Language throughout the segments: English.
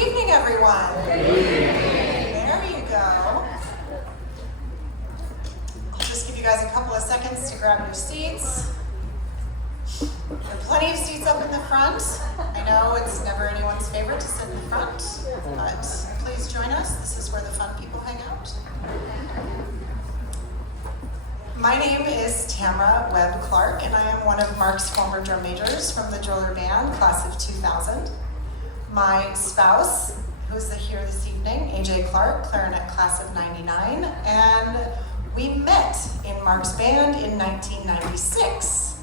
evening, everyone. Good evening. There you go. I'll just give you guys a couple of seconds to grab your seats. There are plenty of seats up in the front. I know it's never anyone's favorite to sit in the front, but please join us. This is where the fun people hang out. My name is Tamara Clark, and I am one of Mark's former drum majors from the driller band, class of 2000. My spouse, who's here this evening, AJ Clark, clarinet class of 99, and we met in Mark's band in 1996,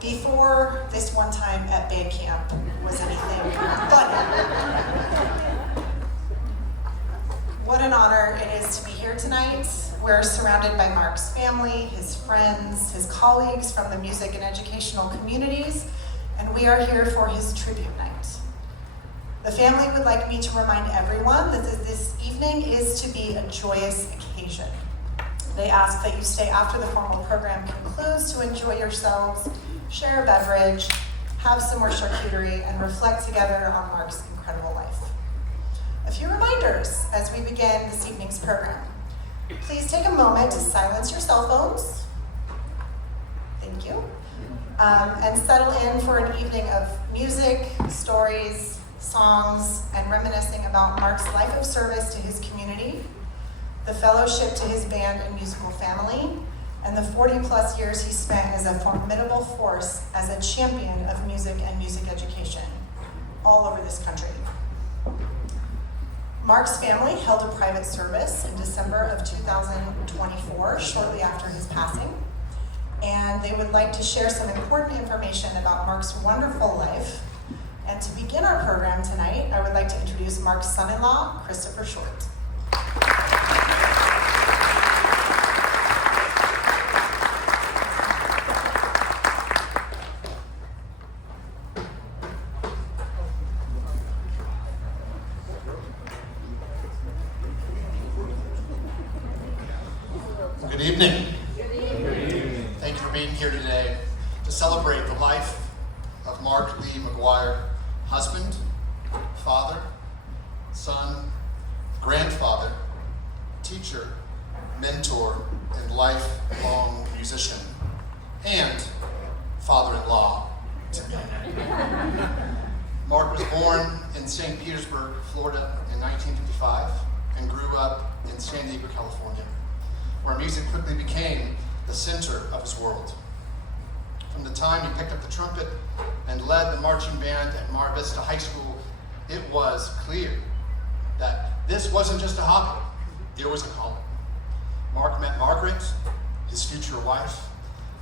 before this one time at band camp was anything but. What an honor it is to be here tonight. We're surrounded by Mark's family, his friends, his colleagues from the music and educational communities, and we are here for his tribute night. The family would like me to remind everyone that this evening is to be a joyous occasion. They ask that you stay after the formal program concludes to enjoy yourselves, share a beverage, have some more charcuterie, and reflect together on Mark's incredible life. A few reminders as we begin this evening's program. Please take a moment to silence your cell phones. Thank you. And settle in for an evening of music, stories, songs, and reminiscing about Mark's life of service to his community, the fellowship to his band and musical family, and the 40-plus years he spent as a formidable force as a champion of music and music education all over this country. Mark's family held a private service in December of 2024, shortly after his passing, and they would like to share some important information about Mark's wonderful life. And to begin our program tonight, I would like to introduce Mark's son-in-law, Christopher Short. Good evening. Good evening. Thank you for being here today to celebrate the life of Mark Lee McGuire, husband, father, son, grandfather, teacher, mentor, and lifelong musician, and father-in-law to me. Mark was born in St. Petersburg, Florida in 1955 and grew up in San Diego, California, where music quickly became the center of his world. From the time he picked up the trumpet and led the marching band at Mar Vista High School, it was clear that this wasn't just a hobby, it was a calling. Mark met Margaret, his future wife,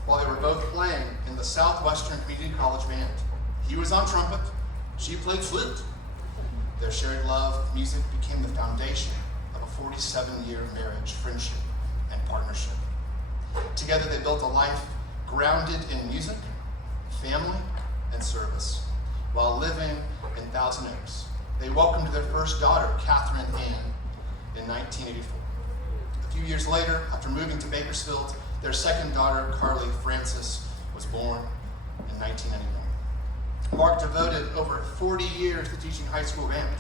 while they were both playing in the Southwestern Community College band. He was on trumpet, she played flute. Their shared love of music became the foundation of a 47-year marriage, friendship, and partnership. Together they built a life grounded in music, family, and service. While living in Thousand Oaks, they welcomed their first daughter, Catherine Ann, in 1984. A few years later, after moving to Bakersfield, their second daughter, Carly Frances, was born in 1991. Mark devoted over 40 years to teaching high school band.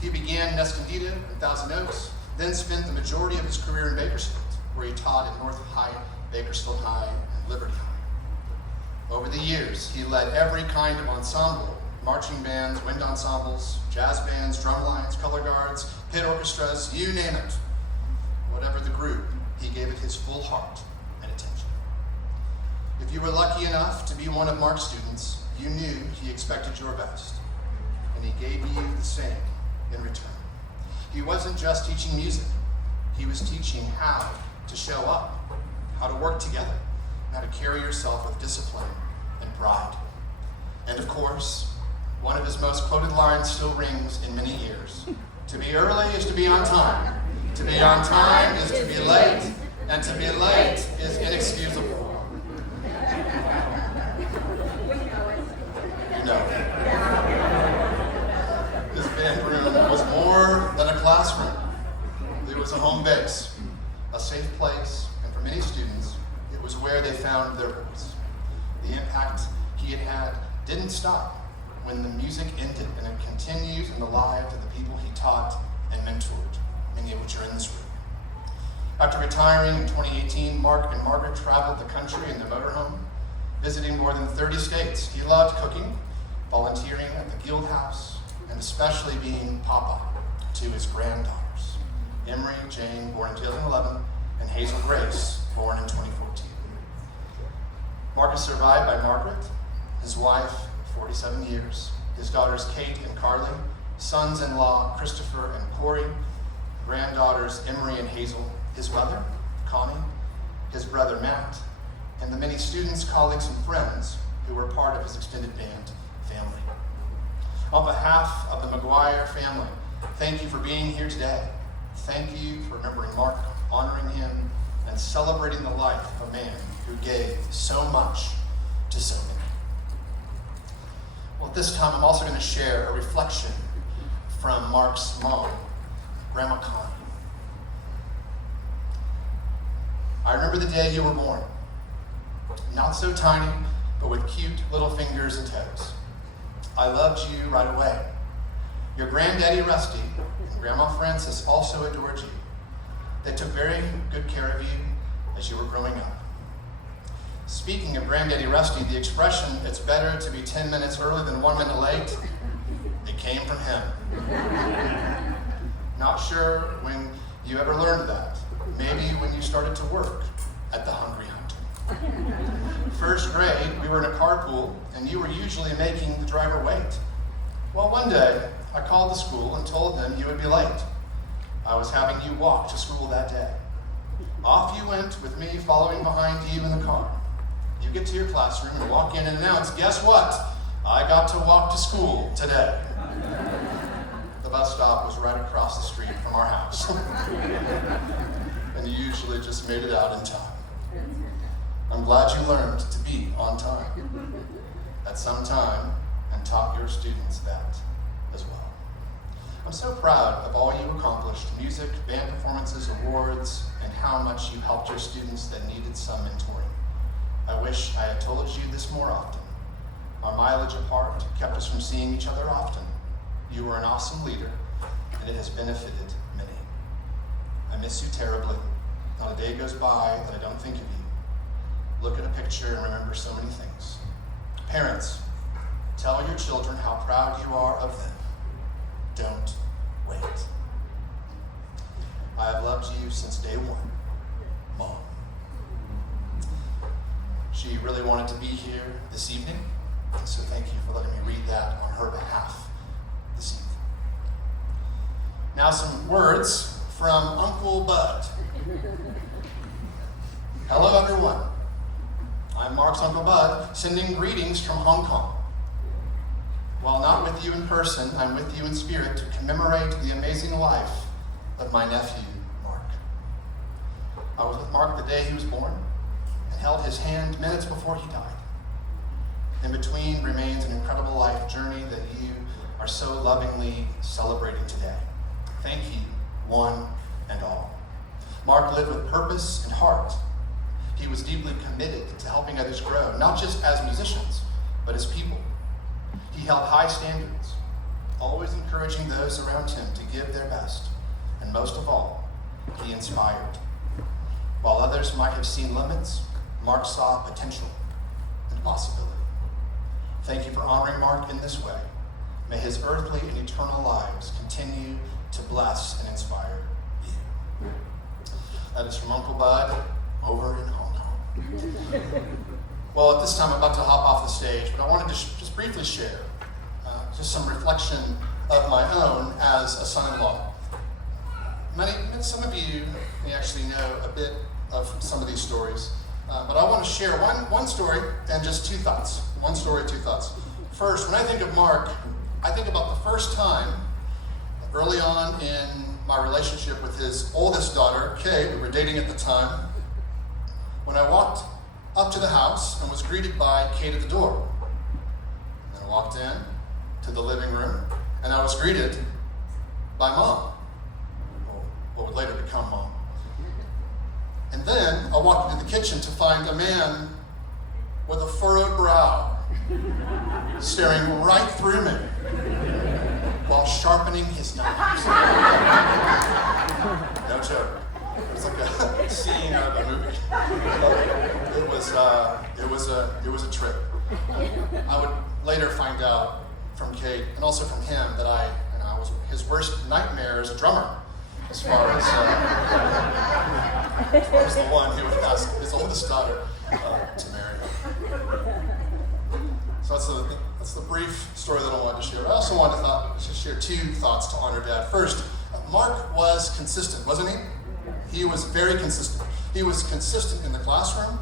He began in Escondido and Thousand Oaks, then spent the majority of his career in Bakersfield, where he taught at North High, Bakersfield High, and Liberty High. Over the years, he led every kind of ensemble, marching bands, wind ensembles, jazz bands, drum lines, color guards, pit orchestras, you name it. Whatever the group, he gave it his full heart and attention. If you were lucky enough to be one of Mark's students, you knew he expected your best, and he gave you the same in return. He wasn't just teaching music, he was teaching how to show up, how to work together, how to carry yourself with discipline and pride. And of course, one of his most quoted lines still rings in many ears. To be early is to be on time. To be on time is to be late, and to be late is inexcusable. You know. This band room was more than a classroom. It was a home base, a safe place, and for many students, it was where they found their voice. The impact he had had didn't stop when the music ended, and it continues in the lives of the people he taught and mentored, many of which are in this room. After retiring in 2018, Mark and Margaret traveled the country in their motorhome, visiting more than 30 states. He loved cooking, volunteering at the Guild House, and especially being Papa to his granddaughters, Emcee Jane, born in 2011, and Hazel Grace, born in 2014. Mark is survived by Margaret, his wife, 47 years, his daughters Kate and Carly, sons-in-law Christopher and Corey, granddaughters Emcee and Hazel, his mother, Connie, his brother Matt, and the many students, colleagues, and friends who were part of his extended band family. On behalf of the McGuire family, thank you for being here today. Thank you for remembering Mark, honoring him, and celebrating the life of a man who gave so much to so many. Well, at this time, I'm also going to share a reflection from Mark's mom, Grandma Connie. I remember the day you were born. Not so tiny, but with cute little fingers and toes. I loved you right away. Your granddaddy Rusty and Grandma Frances also adored you. They took very good care of you as you were growing up. Speaking of Granddaddy Rusty, the expression, "it's better to be 10 minutes early than 1 minute late," it came from him. Not sure when you ever learned that. Maybe when you started to work at the Hungry Hunt. First grade, we were in a carpool, and you were usually making the driver wait. Well, one day, I called the school and told them you would be late. I was having you walk to school that day. Off you went with me following behind you in the car. You get to your classroom and walk in and announce, "Guess what? I got to walk to school today." The bus stop was right across the street from our house. And you usually just made it out in time. I'm glad you learned to be on time at some time and taught your students that as well. I'm so proud of all you accomplished, music, band performances, awards, and how much you helped your students that needed some mentoring. I wish I had told you this more often. Our mileage apart kept us from seeing each other often. You were an awesome leader, and it has benefited many. I miss you terribly. Not a day goes by that I don't think of you. Look at a picture and remember so many things. Parents, tell your children how proud you are of them. Don't wait. I have loved you since day one, Mom. She really wanted to be here this evening, so thank you for letting me read that on her behalf this evening. Now some words from Uncle Bud. Hello everyone. I'm Mark's Uncle Bud, sending greetings from Hong Kong. While not with you in person, I'm with you in spirit to commemorate the amazing life of my nephew, Mark. I was with Mark the day he was born and held his hand minutes before he died. In between remains an incredible life journey that you are so lovingly celebrating today. Thank you, one and all. Mark lived with purpose and heart. He was deeply committed to helping others grow, not just as musicians, but as people. He held high standards, always encouraging those around him to give their best. And most of all, he inspired. While others might have seen limits, Mark saw potential and possibility. Thank you for honoring Mark in this way. May his earthly and eternal lives continue to bless and inspire you. That is from Uncle Bud over in Hong Kong. Well, at this time, I'm about to hop off the stage, but I wanted to just briefly share just some reflection of my own as a son-in-law. Some of you may actually know a bit of some of these stories, but I want to share one story and just two thoughts. One story, two thoughts. First, when I think of Mark, I think about the first time early on in my relationship with his oldest daughter, Kay, we were dating at the time, when I walked up to the house and was greeted by Kate at the door. And I walked in to the living room, and I was greeted by Mom, what would later become Mom. And then I walked into the kitchen to find a man with a furrowed brow staring right through me while sharpening his knives. No joke. It was like a scene out of a movie. It was a trip. I would later find out from Kate and also from him that I was his worst nightmare as a drummer, as far as the one he would ask his oldest daughter to marry. So that's the brief story that I wanted to share. I also wanted to share two thoughts to honor Dad. First, Mark was consistent, wasn't he? He was very consistent. He was consistent in the classroom.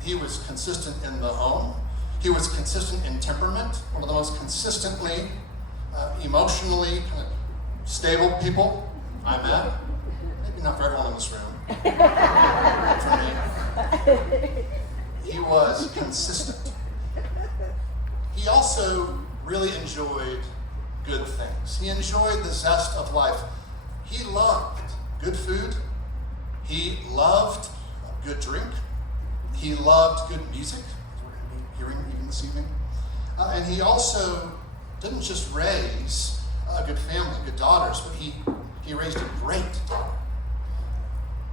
He was consistent in the home. He was consistent in temperament, one of the most consistently, emotionally kind of stable people I met. Maybe not for everyone in this room. For me. He was consistent. He also really enjoyed good things. He enjoyed the zest of life. He loved good food. He loved good drink. He loved good music, as we're going to be hearing even this evening. And he also didn't just raise a good family, good daughters, but he raised a great daughter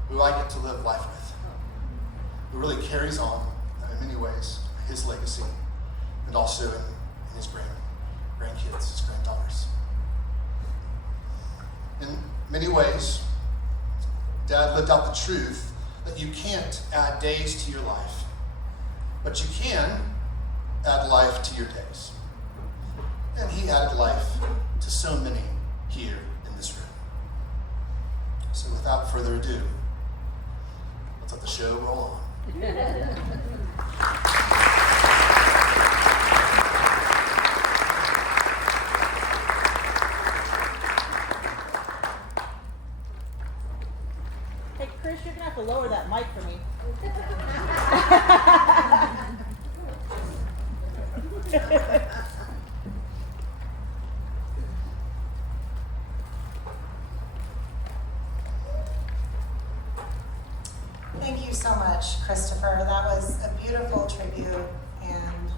who I get to live life with, who really carries on, in many ways, his legacy, and also in his grandkids, his granddaughters. In many ways, Dad lived out the truth that you can't add days to your life, but you can add life to your days. And he added life to so many here in this room. So without further ado, let's let the show roll on. Hey, Chris, you're going to have to lower that mic for me. Thank you so much, Christopher. That was a beautiful tribute and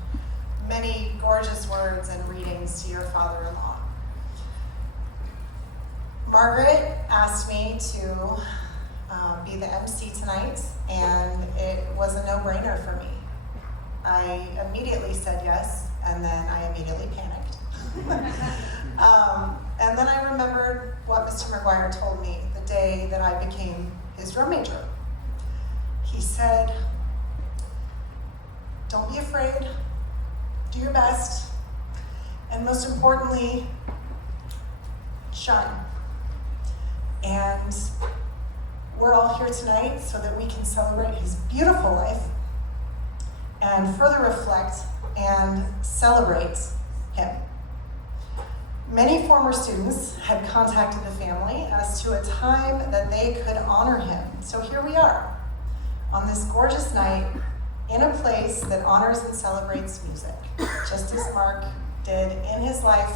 many gorgeous words and readings to your father-in-law. Margaret asked me to be the MC tonight, and it was a no-brainer for me. I immediately said yes, and then I immediately panicked. And then I remembered what Mr. McGuire told me the day that I became his drum major. He said, don't be afraid, do your best, and most importantly, shine. And we're all here tonight so that we can celebrate his beautiful life and further reflect and celebrate him. Many former students had contacted the family as to a time that they could honor him. So here we are, on this gorgeous night, in a place that honors and celebrates music, just as Mark did in his life,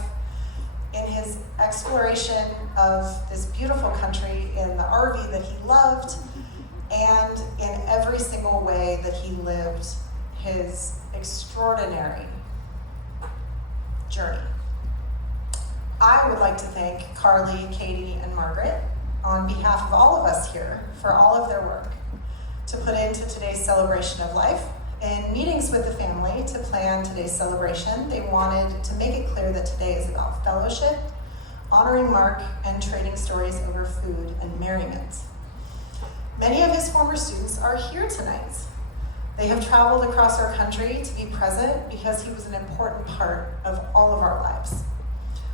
in his exploration of this beautiful country, in the RV that he loved, and in every single way that he lived his extraordinary journey. I would like to thank Carly, Katie, and Margaret on behalf of all of us here for all of their work to put into today's celebration of life. In meetings with the family to plan today's celebration, they wanted to make it clear that today is about fellowship, honoring Mark, and trading stories over food and merriment. Many of his former students are here tonight. They have traveled across our country to be present because he was an important part of all of our lives.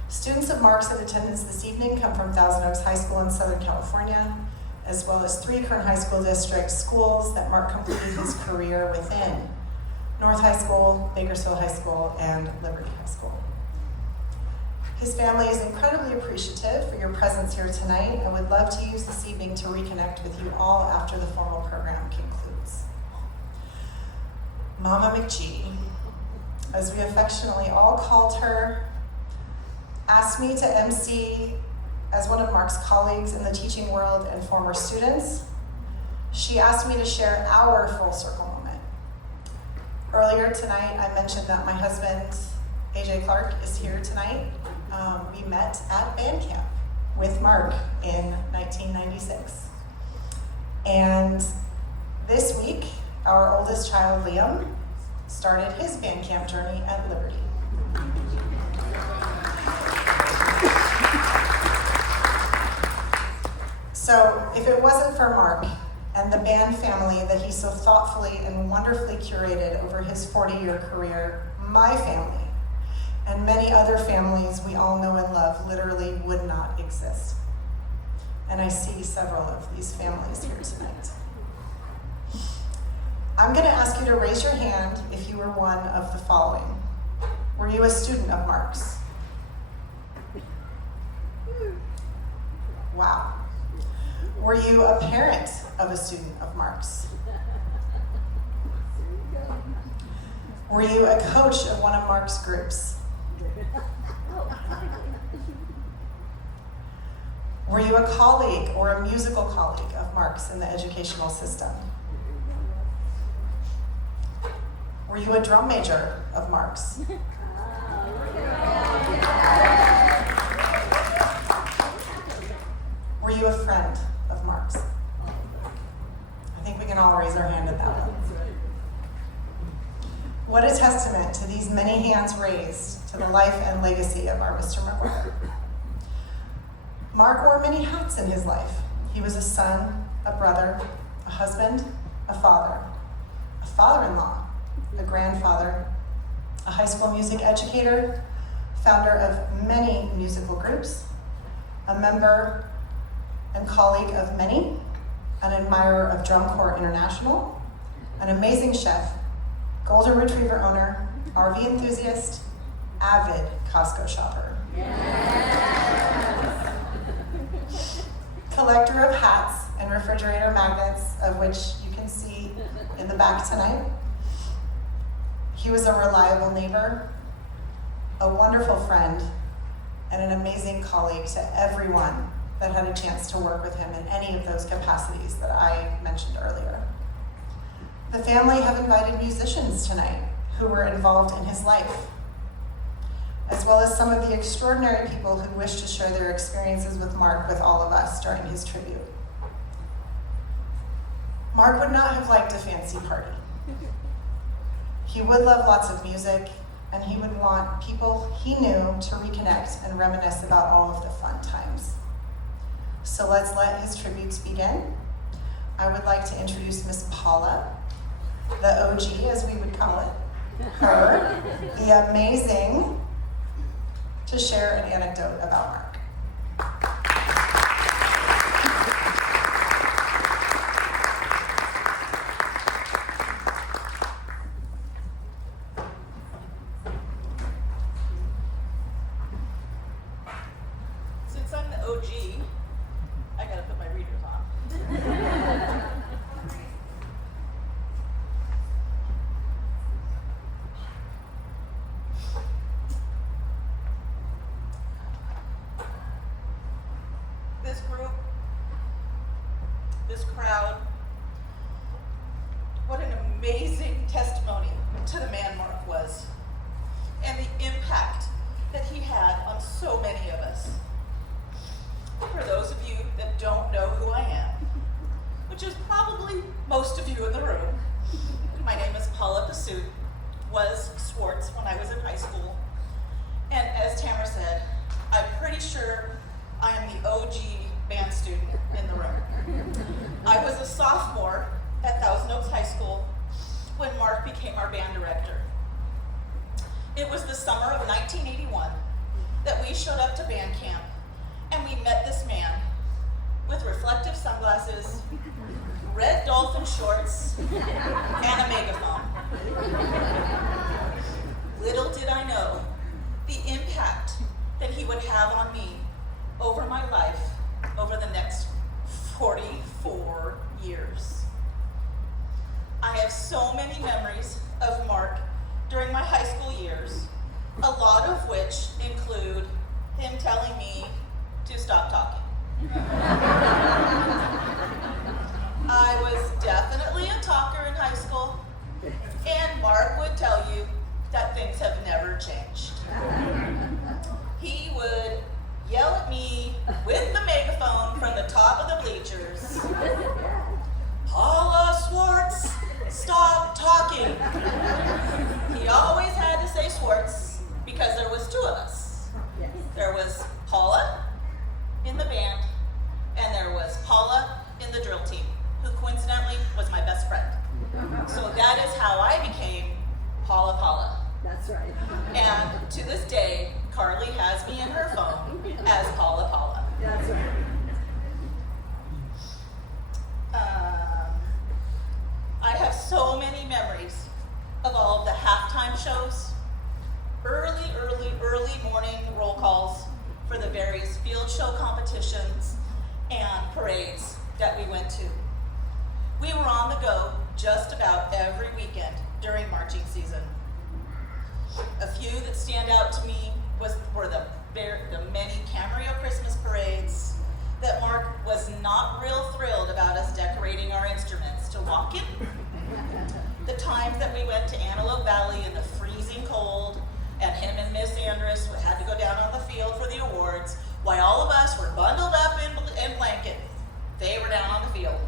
Students of Mark's in attendance this evening come from Thousand Oaks High School in Southern California, as well as 3 Kern High School District schools that Mark completed his career within: North High School, Bakersfield High School, and Liberty High School. His family is incredibly appreciative for your presence here tonight and would love to use this evening to reconnect with you all after the formal program concludes. Mama McGee, as we affectionately all called her, asked me to MC as one of Mark's colleagues in the teaching world and former students. She asked me to share our full circle moment. Earlier tonight, I mentioned that my husband, AJ Clark, is here tonight. We met at band camp with Mark in 1996. And this week, our oldest child, Liam, started his band camp journey at Liberty. So if it wasn't for Mark and the band family that he so thoughtfully and wonderfully curated over his 40-year career, my family and many other families we all know and love literally would not exist. And I see several of these families here tonight. I'm going to ask you to raise your hand if you were one of the following. Were you a student of Mark's? Wow. Were you a parent of a student of Mark's? Were you a coach of one of Mark's groups? Were you a colleague or a musical colleague of Mark's in the educational system? Were you a drum major of Mark's? Were you a friend of Mark's? I think we can all raise our hand at that one. What a testament to these many hands raised to the life and legacy of our Mr. McGuire. Mark wore many hats in his life. He was a son, a brother, a husband, a father-in-law, a grandfather, a high school music educator, founder of many musical groups, a member and colleague of many, an admirer of Drum Corps International, an amazing chef, golden retriever owner, RV enthusiast, avid Costco shopper. Collector of hats and refrigerator magnets, of which you can see in the back tonight. He was a reliable neighbor, a wonderful friend, and an amazing colleague to everyone that had a chance to work with him in any of those capacities that I mentioned earlier. The family have invited musicians tonight who were involved in his life, as well as some of the extraordinary people who wish to share their experiences with Mark with all of us during his tribute. Mark would not have liked a fancy party. He would love lots of music, and he would want people he knew to reconnect and reminisce about all of the fun times. So let's let his tributes begin. I would like to introduce Miss Paula, the OG as we would call it, her, the amazing, to share an anecdote about Mark. Since I'm the OG, I gotta put my readers on. This group, this crowd, what an amazing testimony to the man Mark was and the impact that he had on so many of us. For those of you that don't know who I am, which is probably most of you in the room, my name is Paula Pesut, was Swartz when I was in high school, and as Tamara said, I'm pretty sure I am the OG band student in the room. I was a sophomore at Thousand Oaks High School when Mark became our band director. It was the summer of 1981 that we showed up to band camp and we met this man with reflective sunglasses, red dolphin shorts, and a megaphone. Little did I know the impact that he would have on me over my life over the next 44 years. I have so many memories of Mark during my high school years, a lot of which include him telling me to stop talking. I was definitely a talker in high school, and Mark would competitions and parades that we went to. We were on the go just about every weekend during marching season. A few that stand out to me were the many Camarillo Christmas parades that Mark was not real thrilled about us decorating our instruments to walk in. The times that we went to Antelope Valley in the freezing cold, and him and Miss Andrus had to go down on the field for the awards, while all of us were bundled up in blankets. They were down on the field.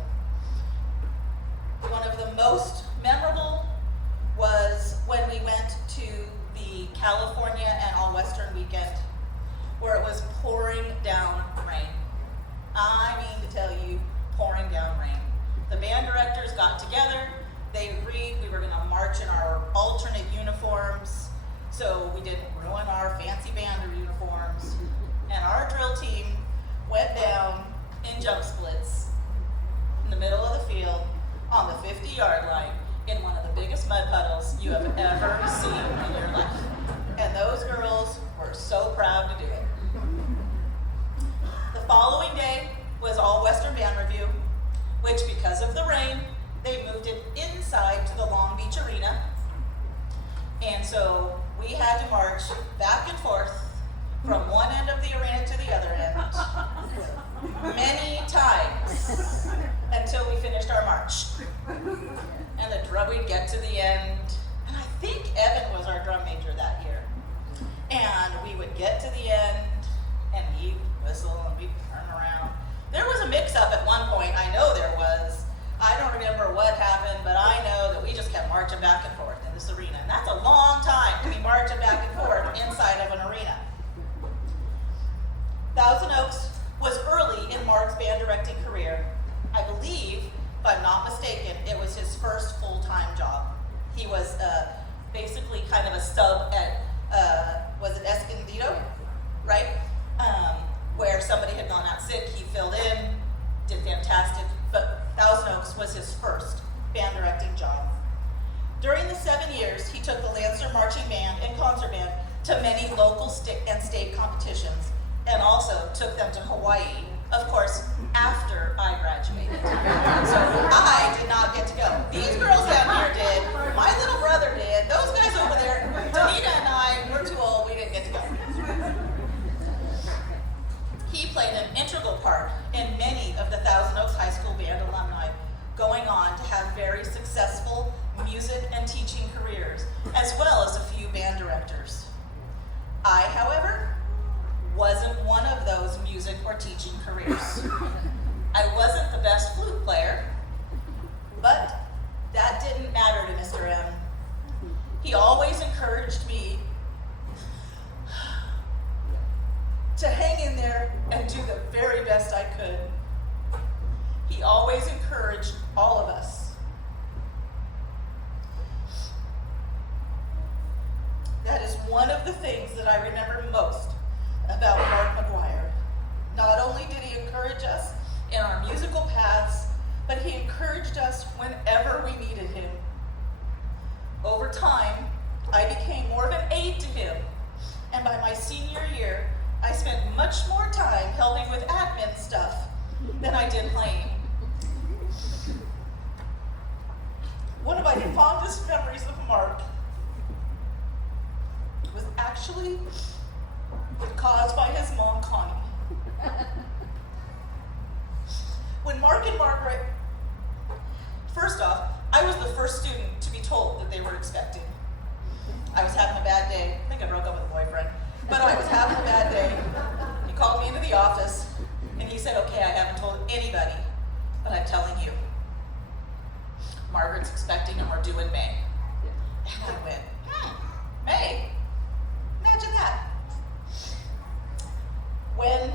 One of the most memorable was when we went to the California and All-Western weekend, where it was pouring down rain. I mean to tell you, pouring down rain. The band directors got together. They agreed we were going to march in our alternate uniforms, so we didn't ruin our fancy band uniforms. And our drill team went down in jump splits in the middle of the field on the 50-yard line in one of the biggest mud puddles you have ever seen in your life. And those girls were so proud to do it. The following day was All Western Band Review, which because of the rain, they moved it inside to the Long Beach Arena. And so we had to march back and forth from one end of the arena to the other end many times until we finished our march. And the drum, we'd get to the end, and I think Evan was our drum major that year. And we would get to the end, and he'd whistle, and we'd turn around. There was a mix-up at one point, I know there was. I don't remember what happened, but I know that we just kept marching back and forth in this arena. And that's a long time to be marching back and forth inside of an arena. Thousand Oaks was early in Mark's band directing career. I believe, if I'm not mistaken, it was his first full-time job. He was basically kind of a sub at, was it Escondido, right? Where somebody had gone out sick, he filled in, did fantastic, but Thousand Oaks was his first band directing job. During the 7 years, he took the Lancer Marching Band and Concert Band to many local and state competitions, and also took them to Hawaii, of course, after I graduated. So I did not get to go. These girls down here did, my little brother did, those guys over there, Danita and I, we're too old, we didn't get to go. He played an integral part in many of the Thousand Oaks High School band alumni, going on to have very successful music and teaching careers, as well as a few band directors. I, however, wasn't one of those music or teaching careers. I wasn't the best flute player, but that didn't matter to Mr. M. He always encouraged me to hang in there and do the very best I could. He always encouraged all of us. That is one of the things that I remember most about Mark McGuire. Not only did he encourage us in our musical paths, but he encouraged us whenever we needed him. Over time, I became more of an aide to him, and by my senior year, I spent much more time helping with admin stuff than I did playing. One of my fondest memories of Mark was actually caused by his mom, Connie. When Mark and Margaret, first off, I was the first student to be told that they were expecting. I was having a bad day. I think I broke up with a boyfriend, but I was having a bad day. He called me into the office, and he said, okay, I haven't told anybody, but I'm telling you. Margaret's expecting and we're due in May. And I went, May? Imagine that. When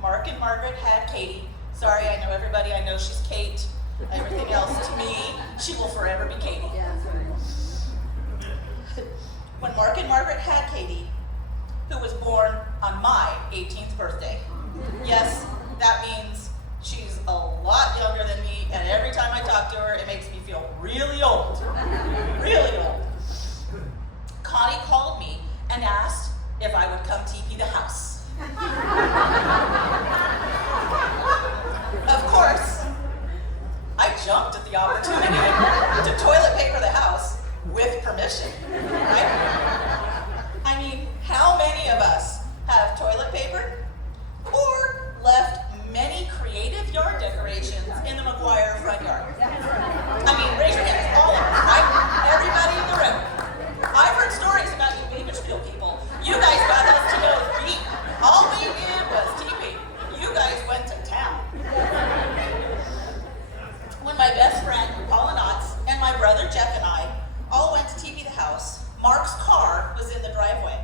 Mark and Margaret had Katie, sorry, I know everybody, I know she's Kate. Everything else to me, she will forever be Katie. Yeah, that's right. When Mark and Margaret had Katie, who was born on my 18th birthday. Yes, that means she's a lot younger than me, and every time I talk to her, it makes me feel really old. Really old. Connie called me and asked if I would come TP the house. tradition, right? I mean, how many of us have toilet paper or left many creative yard decorations in the McGuire front yard? I mean, raise your hands, all of us, right? Everybody in the room. I've heard stories about you Bakersfield people. You guys got us to go beat. All we did was TP. You guys went to town. When my best friend, Paula Pesut, and my brother Jeff and I all went to TP the house, Mark's car was in the driveway.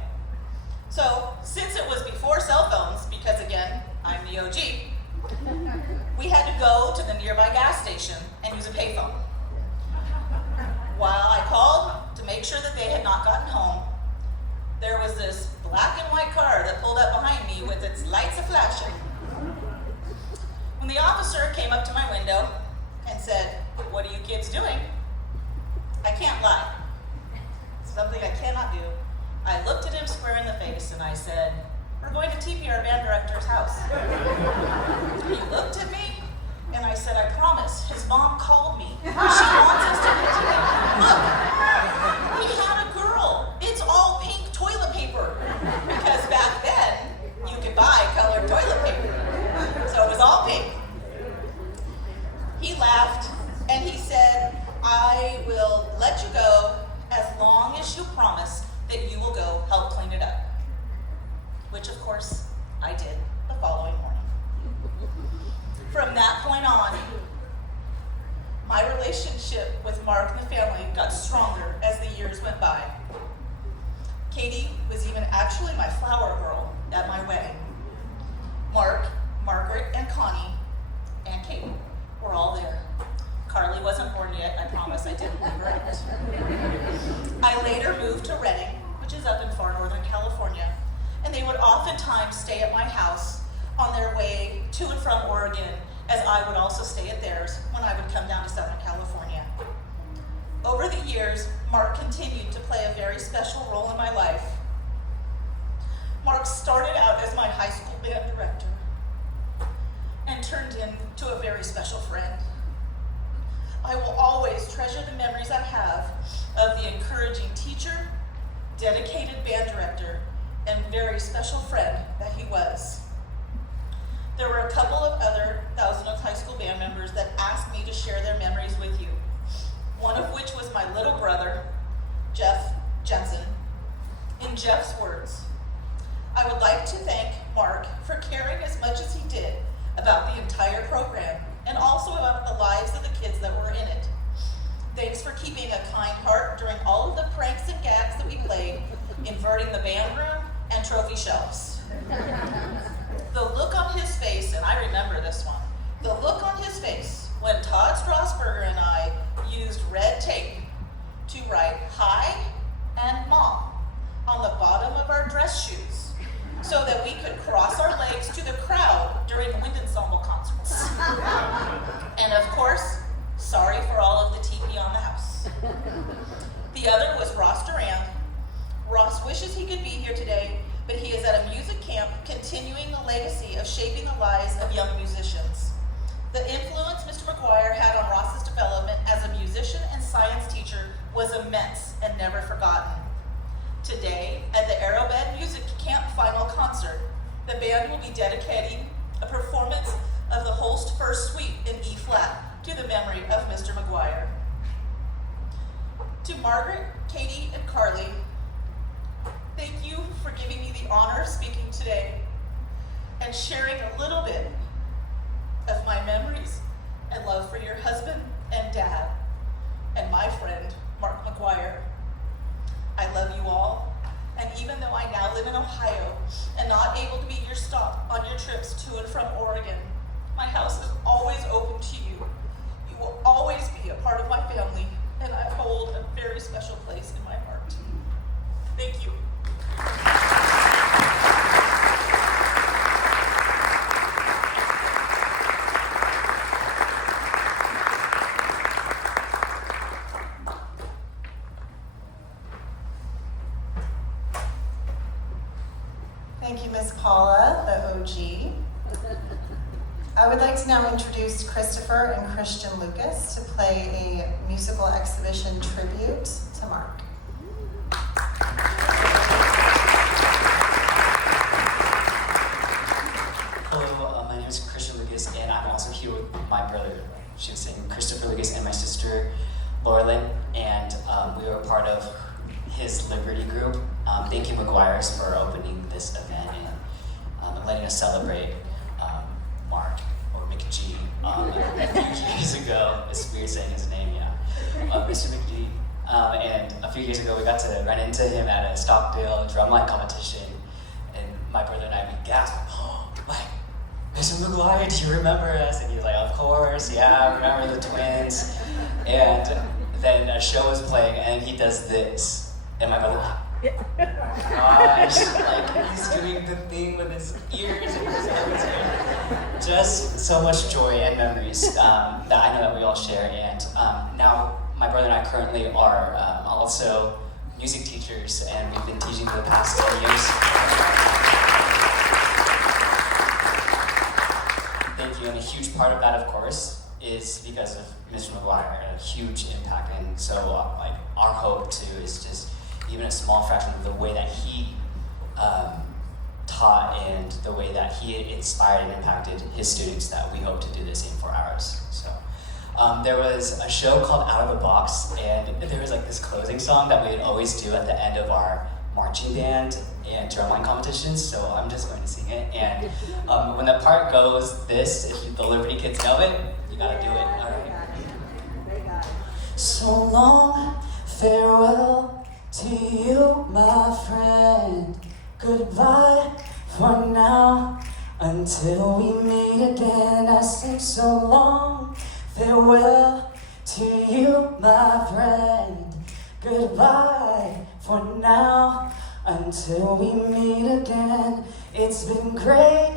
So, since it was before cell phones, because again, I'm the OG, we had to go to the nearby gas station and use a payphone. While I called to make sure that they had not gotten home, there was this black and white car that pulled up behind me with its lights a-flashing. When the officer came up to my window and said, "What are you kids doing?" I can't lie. Something I cannot do. I looked at him square in the face and I said, "We're going to TP our band director's house." He looked at me and I said, "I promise, his mom called me. She wants us to continue. Look, we had a girl. It's all pink toilet paper." Because back then, you could buy colored toilet paper. So it was all pink. He laughed and he said, "I will let you go as long as you promise that you will go help clean it up." Which of course I did the following morning. From that point on, my relationship with Mark and the family got stronger as the years went by. Katie was even actually my flower girl at my wedding. Mark, Margaret, and Connie, and Katie were all there. Carly wasn't born yet, I promise I didn't leave her out. I later moved to Raney, which is up in far northern California, and they would oftentimes stay at my house on their way to and from Oregon, as I would also stay at theirs when I would come down to Southern California. Over the years, Mark continued to play a very special role in my life. Mark started out as my high school band director and turned into a very special friend. I will always treasure the memories I have of the encouraging teacher, dedicated band director, and very special friend that he was. There were a couple of other Thousand Oaks High School band members that asked me to share their memories with you, one of which was my little brother, Jeff Jensen. In Jeff's words, "I would like to thank Mark for caring as much as he did about the entire program and also about the lives of the kids that were in it. Thanks for keeping a kind heart during all of the pranks and gags that we played, inverting the band room and trophy shelves." The look on his face, and I remember this one, the look on his face when Todd Strasburger and I used red tape to write "Hi" and "Mom" on the bottom of our dress shoes so that we could cross our legs to the crowd during wind ensemble concerts. And of course, sorry for all of the TP on the house. The other was Ross Durand. Ross wishes he could be here today, but he is at a music camp continuing the legacy of shaping the lives of young musicians. The influence Mr. McGuire had on Ross's development as a musician and science teacher was immense and never forgotten. Today, at the Arrowbed Music Camp final concert, the band will be dedicating a performance of the Holst First Suite in E-flat to the memory of Mr. McGuire. To Margaret, Katie, and Carly, thank you for giving me the honor of speaking today and sharing a little bit of my memories and love for your husband and dad and my friend, Mark McGuire. I love you all, and even though I now live in Ohio and not able to be your stop on your trips to and from Oregon, my house is always open to you. You will always be a part of my family, and I hold a very special place in my heart. Thank you. Thank you, Ms. Paula, the OG. I would like to now introduce Christopher and Christian Lucas to play a musical exhibition tribute to Mark. McGuire's for opening this event and letting us celebrate Mark, or McG. A few years ago, it's weird saying his name, Mr. McG. And a few years ago, we got to run into him at a Stockdale drumline competition, and my brother and I, we gasped, oh, like, Mr. McGuire, do you remember us? And he was like, of course, yeah, I remember the twins. And then a show was playing, and he does this, and my brother, gosh, like, he's doing the thing with his ears and his hands. Just so much joy and memories that I know that we all share. And now my brother and I currently are also music teachers, and we've been teaching for the past 10 years. Thank you. And a huge part of that, of course, is because of Mr. McGuire, a huge impact. And so like our hope too is just even a small fraction of the way that he taught and the way that he inspired and impacted his students, that we hope to do the same for ours. So there was a show called Out of the Box, and there was like this closing song that we would always do at the end of our marching band and drumline competitions, so I'm just going to sing it. And when the part goes this, if the Liberty kids know it, you gotta do it. All right. So long, farewell to you, my friend. Goodbye for now, until we meet again. I sing so long, farewell to you, my friend. Goodbye for now, until we meet again. It's been great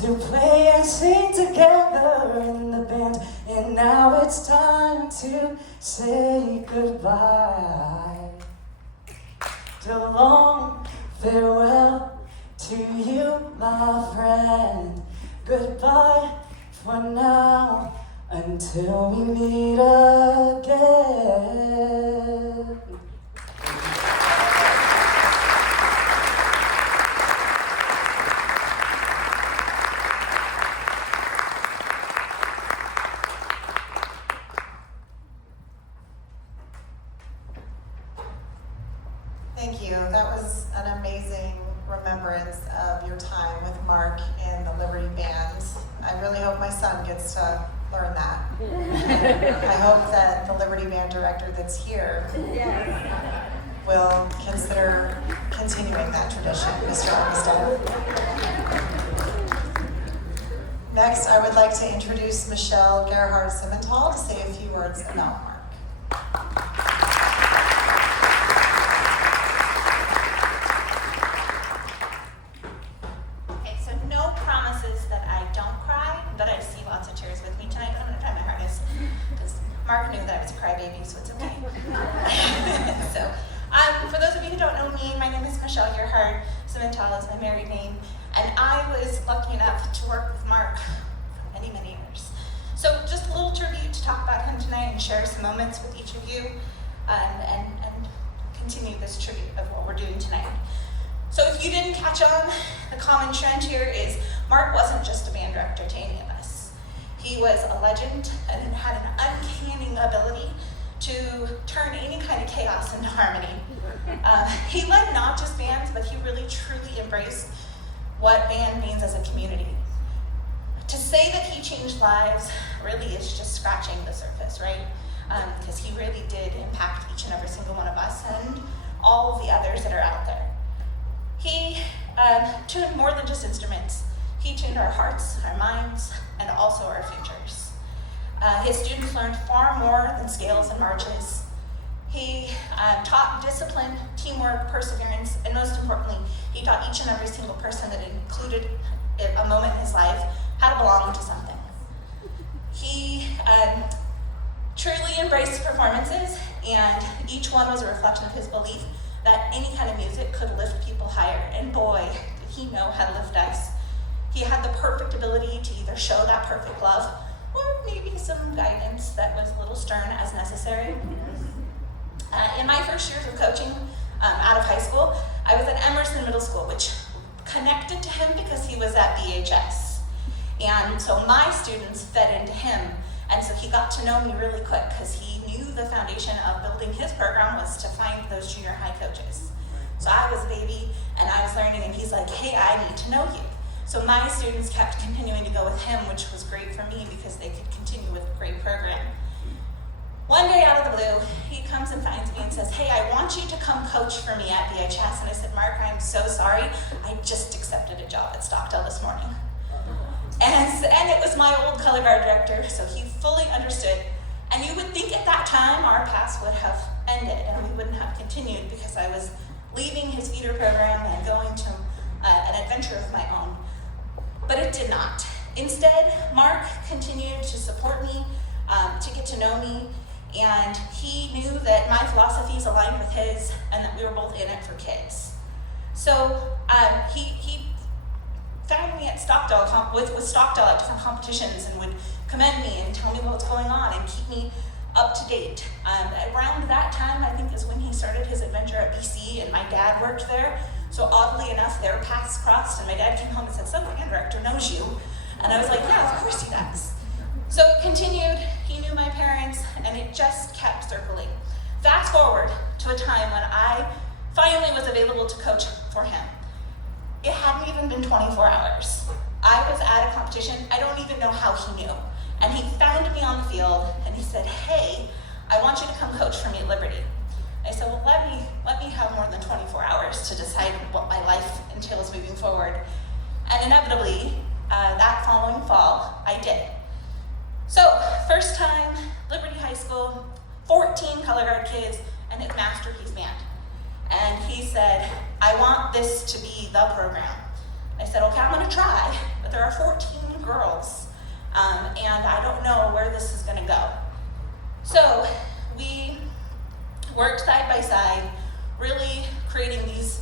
to play and sing together in the band, and now it's time to say goodbye. So long, farewell to you, my friend. Goodbye for now, until we meet again. Thank you. That was an amazing remembrance of your time with Mark and the Liberty Band. I really hope my son gets to learn that. I hope that the Liberty Band director that's here will consider continuing that tradition, Mr. Armstead. Next, I would like to introduce Michell Gearhart-Simental to say a few words about Mark. Mark knew that I was a crybaby, so it's okay. So, for those of you who don't know me, my name is Michell Gearhart-Simental, is my married name, and I was lucky enough to work with Mark for many, many years. So, just a little tribute to talk about him tonight and share some moments with each of you, and continue this tribute of what we're doing tonight. So, if you didn't catch on, the common trend here is Mark wasn't just a band director to any of us. He was a legend and had an uncanny ability to turn any kind of chaos into harmony. He led not just bands, but he really truly embraced what band means as a community. To say that he changed lives really is just scratching the surface, right? Because he really did impact each and every single one of us and all of the others that are out there. He tuned more than just instruments. He tuned our hearts, our minds, and also our futures. His students learned far more than scales and marches. He taught discipline, teamwork, perseverance, and most importantly, he taught each and every single person that included a moment in his life how to belong to something. He truly embraced performances, and each one was a reflection of his belief that any kind of music could lift people higher, and boy, did he know how to lift us. He had the perfect ability to either show that perfect love or maybe some guidance that was a little stern as necessary. In my first years of coaching out of high school, I was at Emerson Middle School, which connected to him because he was at BHS. And so my students fed into him, and so he got to know me really quick because he knew the foundation of building his program was to find those junior high coaches. So I was a baby and I was learning, and he's like, hey, I need to know you. So my students kept continuing to go with him, which was great for me because they could continue with a great program. One day out of the blue, he comes and finds me and says, hey, I want you to come coach for me at BHS. And I said, Mark, I'm so sorry. I just accepted a job at Stockdale this morning. And it was my old color guard director, so he fully understood. And you would think at that time our paths would have ended and we wouldn't have continued because I was leaving his feeder program and going to an adventure of my own. But it did not. Instead, Mark continued to support me, to get to know me, and he knew that my philosophies aligned with his and that we were both in it for kids. So he found me at Stockdale with Stockdale at different competitions and would commend me and tell me what's going on and keep me up to date. Around that time, I think, is when he started his adventure at BC, and my dad worked there. So oddly enough, their paths crossed, and my dad came home and said, so the band director knows you. And I was like, yeah, of course he does. So it continued, he knew my parents, and it just kept circling. Fast forward to a time when I finally was available to coach for him. It hadn't even been 24 hours. I was at a competition, I don't even know how he knew. And he found me on the field, and he said, hey, I want you to come coach for me at Liberty. I said, well, let me have more than 24 hours to decide what my life entails moving forward. And inevitably, that following fall, I did. So, first time, Liberty High School, 14 color guard kids, and his masterpiece band. And he said, I want this to be the program. I said, okay, I'm gonna try, but there are 14 girls, and I don't know where this is gonna go. So, we worked side by side, really creating these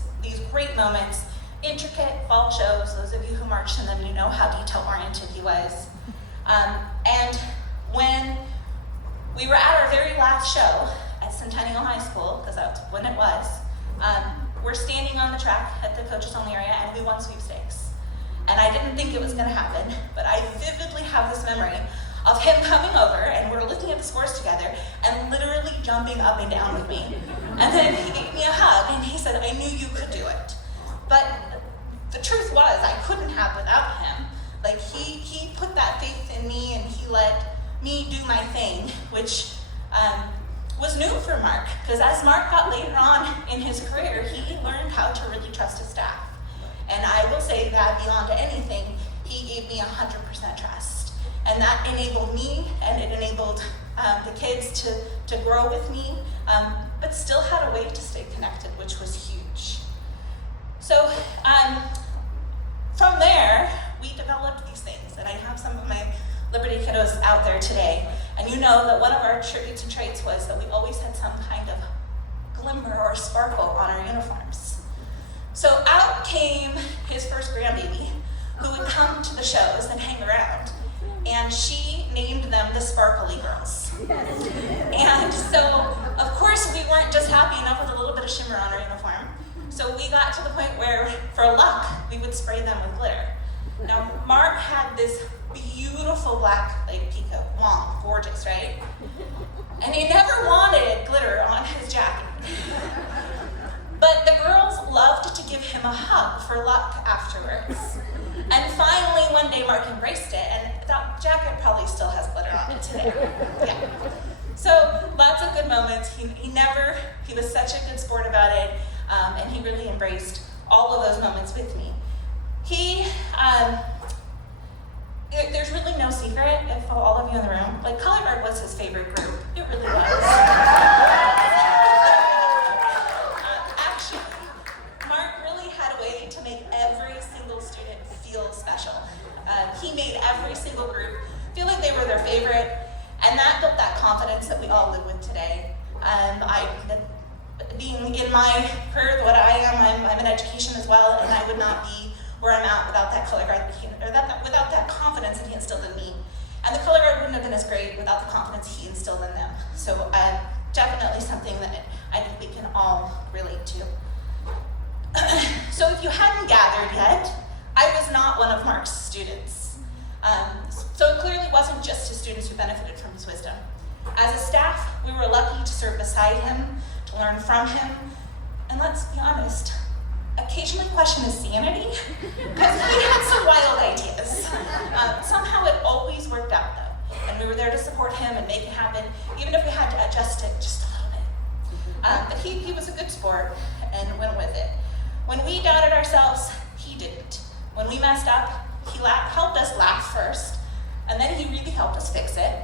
great moments, intricate fall shows. Those of you who marched in them, you know how detail-oriented he was. And when we were at our very last show at Centennial High School, because that's when it was, we're standing on the track at the coaches only area, and we won sweepstakes. And I didn't think it was going to happen, but I vividly have this memory of him coming over, and we're looking at the scores together, and literally jumping up and down with me. And then he gave me a hug, and he said, I knew you could do it. But the truth was, I couldn't have without him. Like, he put that faith in me, and he let me do my thing, which was new for Mark, because as Mark got later on in his career, he learned how to really trust his staff. And I will say that beyond anything, he gave me 100% trust. And that enabled me, and it enabled the kids to grow with me, but still had a way to stay connected, which was huge. So from there, we developed these things, and I have some of my Liberty kiddos out there today, and you know that one of our attributes and traits was that we always had some kind of glimmer or sparkle on our uniforms. So out came his first grandbaby, who would come to the shows and hang around, and she named them the Sparkly Girls. And so, of course, we weren't just happy enough with a little bit of shimmer on our uniform, so we got to the point where, for luck, we would spray them with glitter. Now, Mark had this beautiful black peacoat, long, gorgeous, right? And he never wanted glitter on his jacket. But the girls loved to give him a hug for luck afterwards. And finally, one day, Mark embraced it, and that jacket probably still has glitter on it today. Yeah. So, lots of good moments. He was such a good sport about it, and he really embraced all of those moments with me. There's really no secret, if all of you in the room, color guard was his favorite group. It really was. Actually, Mark really had a way to make every single student feel special. He made every single group feel like they were their favorite, and that built that confidence that we all live with today. Being in my career, what I am, I'm in education as well, and I would not be where I'm at without that color guard, without that confidence that he instilled in me. And the color guard wouldn't have been as great without the confidence he instilled in them. So definitely something that I think we can all relate to. So if you hadn't gathered yet, I was not one of Mark's students. So it clearly wasn't just his students who benefited from his wisdom. As a staff, we were lucky to serve beside him, to learn from him, and let's be honest, occasionally question his sanity, because he had some wild ideas. Somehow it always worked out though, and we were there to support him and make it happen, even if we had to adjust it just a little bit. But he was a good sport and went with it. When we doubted ourselves, he didn't. When we messed up, he helped us laugh first, and then he really helped us fix it.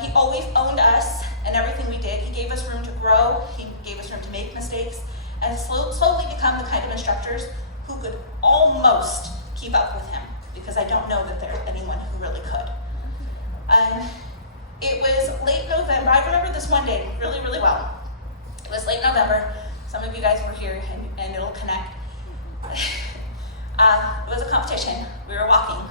He always owned us and everything we did. He gave us room to grow, he gave us room to make mistakes, and slowly become the kind of instructors who could almost keep up with him, because I don't know that there's anyone who really could. It was late November. I remember this one day really, really well. It was late November. Some of you guys were here, and it'll connect. It was a competition. We were walking,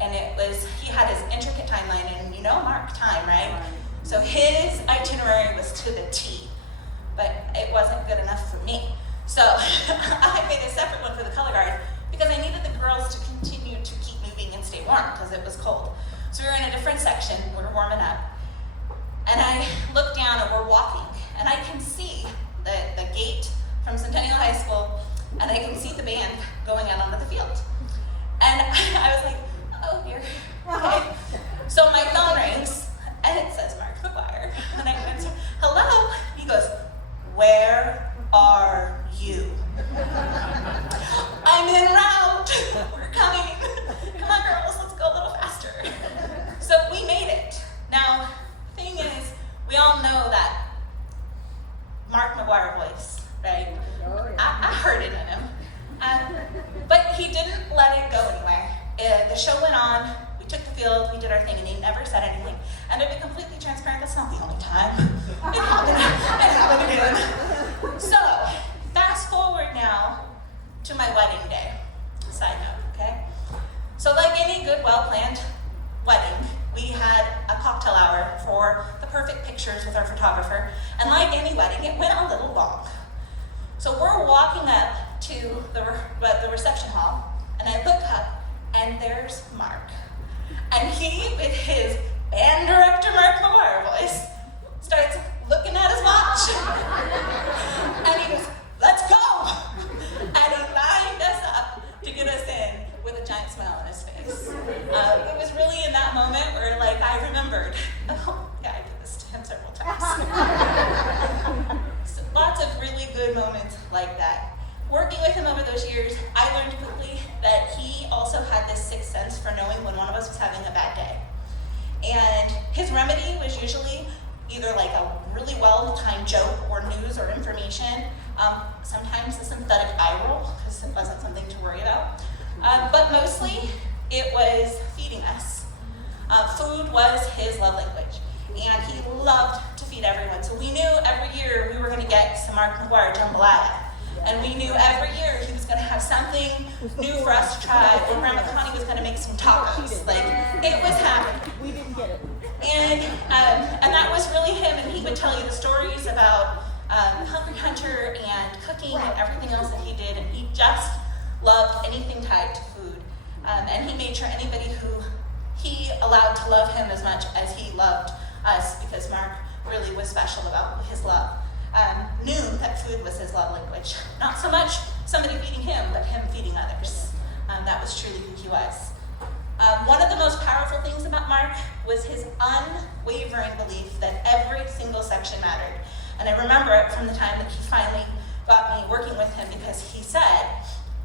and he had his intricate timeline, and you know Mark time, right? So his itinerary was to the T, but it wasn't good enough for me. So I made a separate one for the color guard because I needed the girls to continue to keep moving and stay warm because it was cold. So we were in a different section, we were warming up, and I look down and we're walking, and I can see the gate from Centennial High School, and I can see the band going out onto the field. And I was like, oh dear, okay. So my phone rings, and it says Mark McGuire. And I answer, hello? He goes, where are you? I'm en route, we're coming. Come on girls, let's go a little faster. So we made it. Now, the thing is, we all know that Mark McGuire voice, right? I heard it in him. But he didn't let it go anywhere. The show went on, we took the field, we did our thing, and he never said anything. And to be completely transparent, that's not the only time. It happened again. So, fast forward now to my wedding day. Side note, okay? So like any good, well-planned wedding, we had a cocktail hour for the perfect pictures with our photographer. And like any wedding, it went a little long. So we're walking up to the reception hall, and I look up, and there's Mark. And he, with his band director Mark McGuire voice, starts looking at his watch. And he goes, let's go! And he lined us up to get us in with a giant smile on his face. It was really in that moment where I remembered, oh yeah, I did this to him several times. So lots of really good moments like that. Working with him over those years, I learned quickly that he also had this sixth sense for knowing when one of us was having a bad day. And his remedy was usually either like a really well-timed joke or news or information, sometimes a synthetic eye roll, because it wasn't something to worry about. But mostly, it was feeding us. Food was his love language, and he loved to feed everyone. So we knew every year we were going to get some Mark McGuire jambalaya. And we knew every year he was going to have something new for us to try, or Grandma Connie was going to make some tacos. It was happening. We didn't get it. And that was really him, and he would tell you the stories about Hungry Hunter and cooking and everything else that he did, and he just loved anything tied to food. And he made sure anybody who he allowed to love him as much as he loved us, because Mark really was special about his love. Knew that food was his love language. Not so much somebody feeding him, but him feeding others. That was truly who he was. One of the most powerful things about Mark was his unwavering belief that every single section mattered. And I remember it from the time that he finally got me working with him, because he said,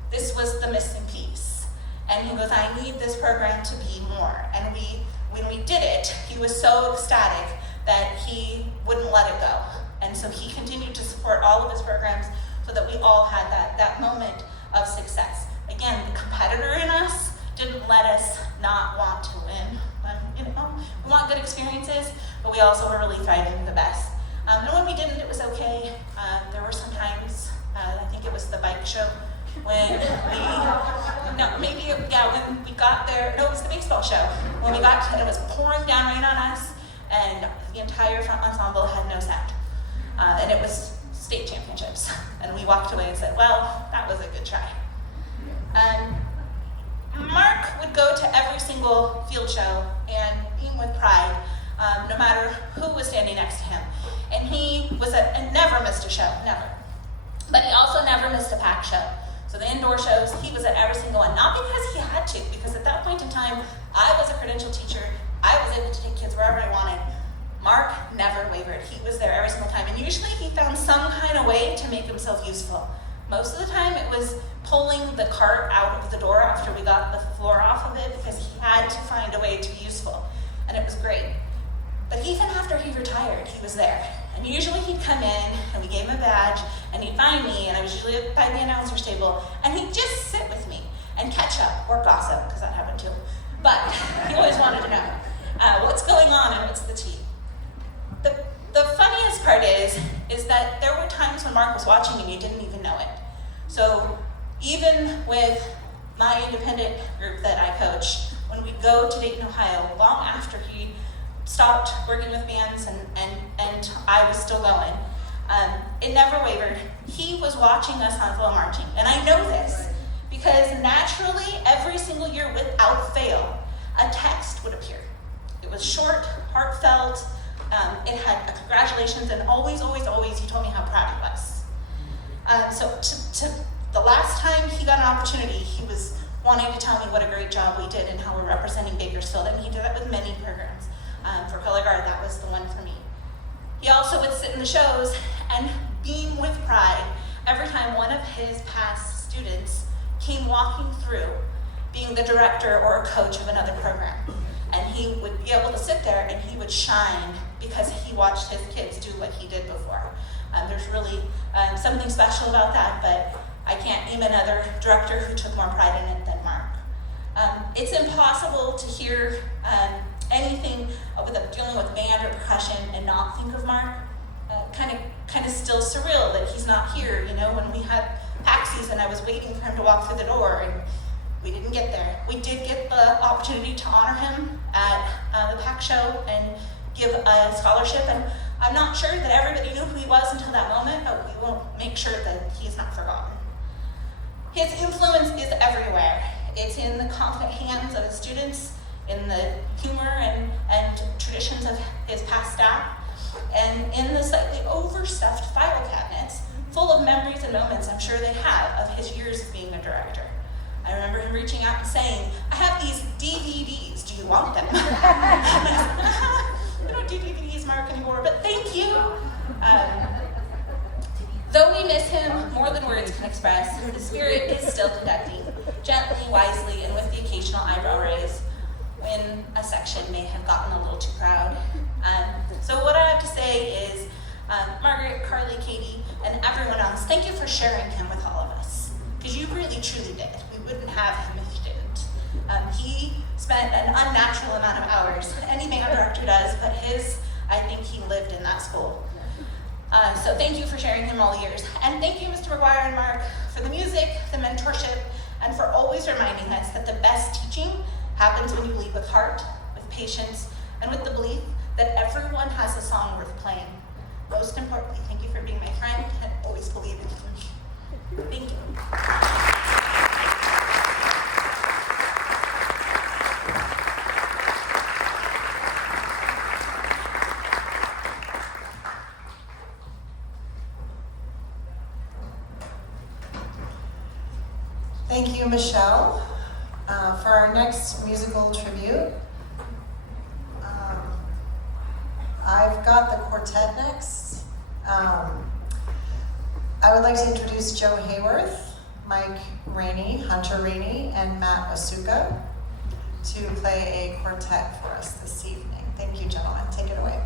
this was the missing piece. And he goes, I need this program to be more. And when we did it, he was so ecstatic that he wouldn't let it go. And so he continued to support all of his programs so that we all had that moment of success. Again, the competitor in us didn't let us not want to win. We want good experiences, but we also were really thriving the best. And when we didn't, it was okay. There were some times, I think it was the bike show, when when we got there, no, it was the baseball show. When we got to it, it was pouring down rain on us, and the entire front ensemble had no sound. And it was state championships. And we walked away and said, well, that was a good try. Mark would go to every single field show and beam with pride, no matter who was standing next to him. And he was and never missed a show, never. But he also never missed a pack show. So the indoor shows, he was at every single one. Not because he had to, because at that point in time, I was a credentialed teacher. I was able to take kids wherever I wanted. Mark never wavered. He was there every single time. And usually he found some kind of way to make himself useful. Most of the time it was pulling the cart out of the door after we got the floor off of it, because he had to find a way to be useful. And it was great. But even after he retired, he was there. And usually he'd come in, and we gave him a badge, and he'd find me, and I was usually by the announcer's table, and he'd just sit with me and catch up, or gossip, because that happened too. But he always wanted to know what's going on and what's the tea. The funniest part is that there were times when Mark was watching and you didn't even know it. So even with my independent group that I coach, when we'd go to Dayton, Ohio, long after he stopped working with bands and I was still going, it never wavered. He was watching us on flow marching. And I know this because naturally, every single year without fail, a text would appear. It was short, heartfelt, it had a congratulations, and always, always, always he told me how proud he was. So to the last time he got an opportunity, he was wanting to tell me what a great job we did and how we're representing Bakersfield, and he did that with many programs. For Color Guard, that was the one for me. He also would sit in the shows and beam with pride every time one of his past students came walking through being the director or a coach of another program. And he would be able to sit there and he would shine because he watched his kids do what he did before. There's really something special about that, but I can't name another director who took more pride in it than Mark. It's impossible to hear anything dealing with band or percussion and not think of Mark. Kind of still surreal that he's not here. You know, when we had pack season, I was waiting for him to walk through the door, and we didn't get there. We did get the opportunity to honor him at the pack show and give a scholarship, and I'm not sure that everybody knew who he was until that moment, but we will make sure that he's not forgotten. His influence is everywhere. It's in the confident hands of his students, in the humor and traditions of his past staff, and in the slightly overstuffed file cabinets full of memories and moments I'm sure they have of his years of being a director. I remember him reaching out and saying, "I have these DVDs, do you want them?" We don't do DVDs, Mark, anymore, but thank you. Though we miss him more than words can express, his spirit is still conducting, gently, wisely, and with the occasional eyebrow raise when a section may have gotten a little too proud. So what I have to say is, Margaret, Carly, Katie, and everyone else, thank you for sharing him with all of us, because you really, truly did. We wouldn't have him if you didn't. He spent an unnatural amount of hours. Any band director does, but I think he lived in that school. So thank you for sharing him all the years. And thank you, Mr. McGuire and Mark, for the music, the mentorship, and for always reminding us that the best teaching happens when you lead with heart, with patience, and with the belief that everyone has a song worth playing. Most importantly, thank you for being my friend and always believing in me. Thank you. Thank you, Michelle. For our next musical tribute, I've got the quartet next. I would like to introduce Joe Haworth, Mike Raney, Hunter Raney, and Matt Ouska to play a quartet for us this evening. Thank you, gentlemen. Take it away.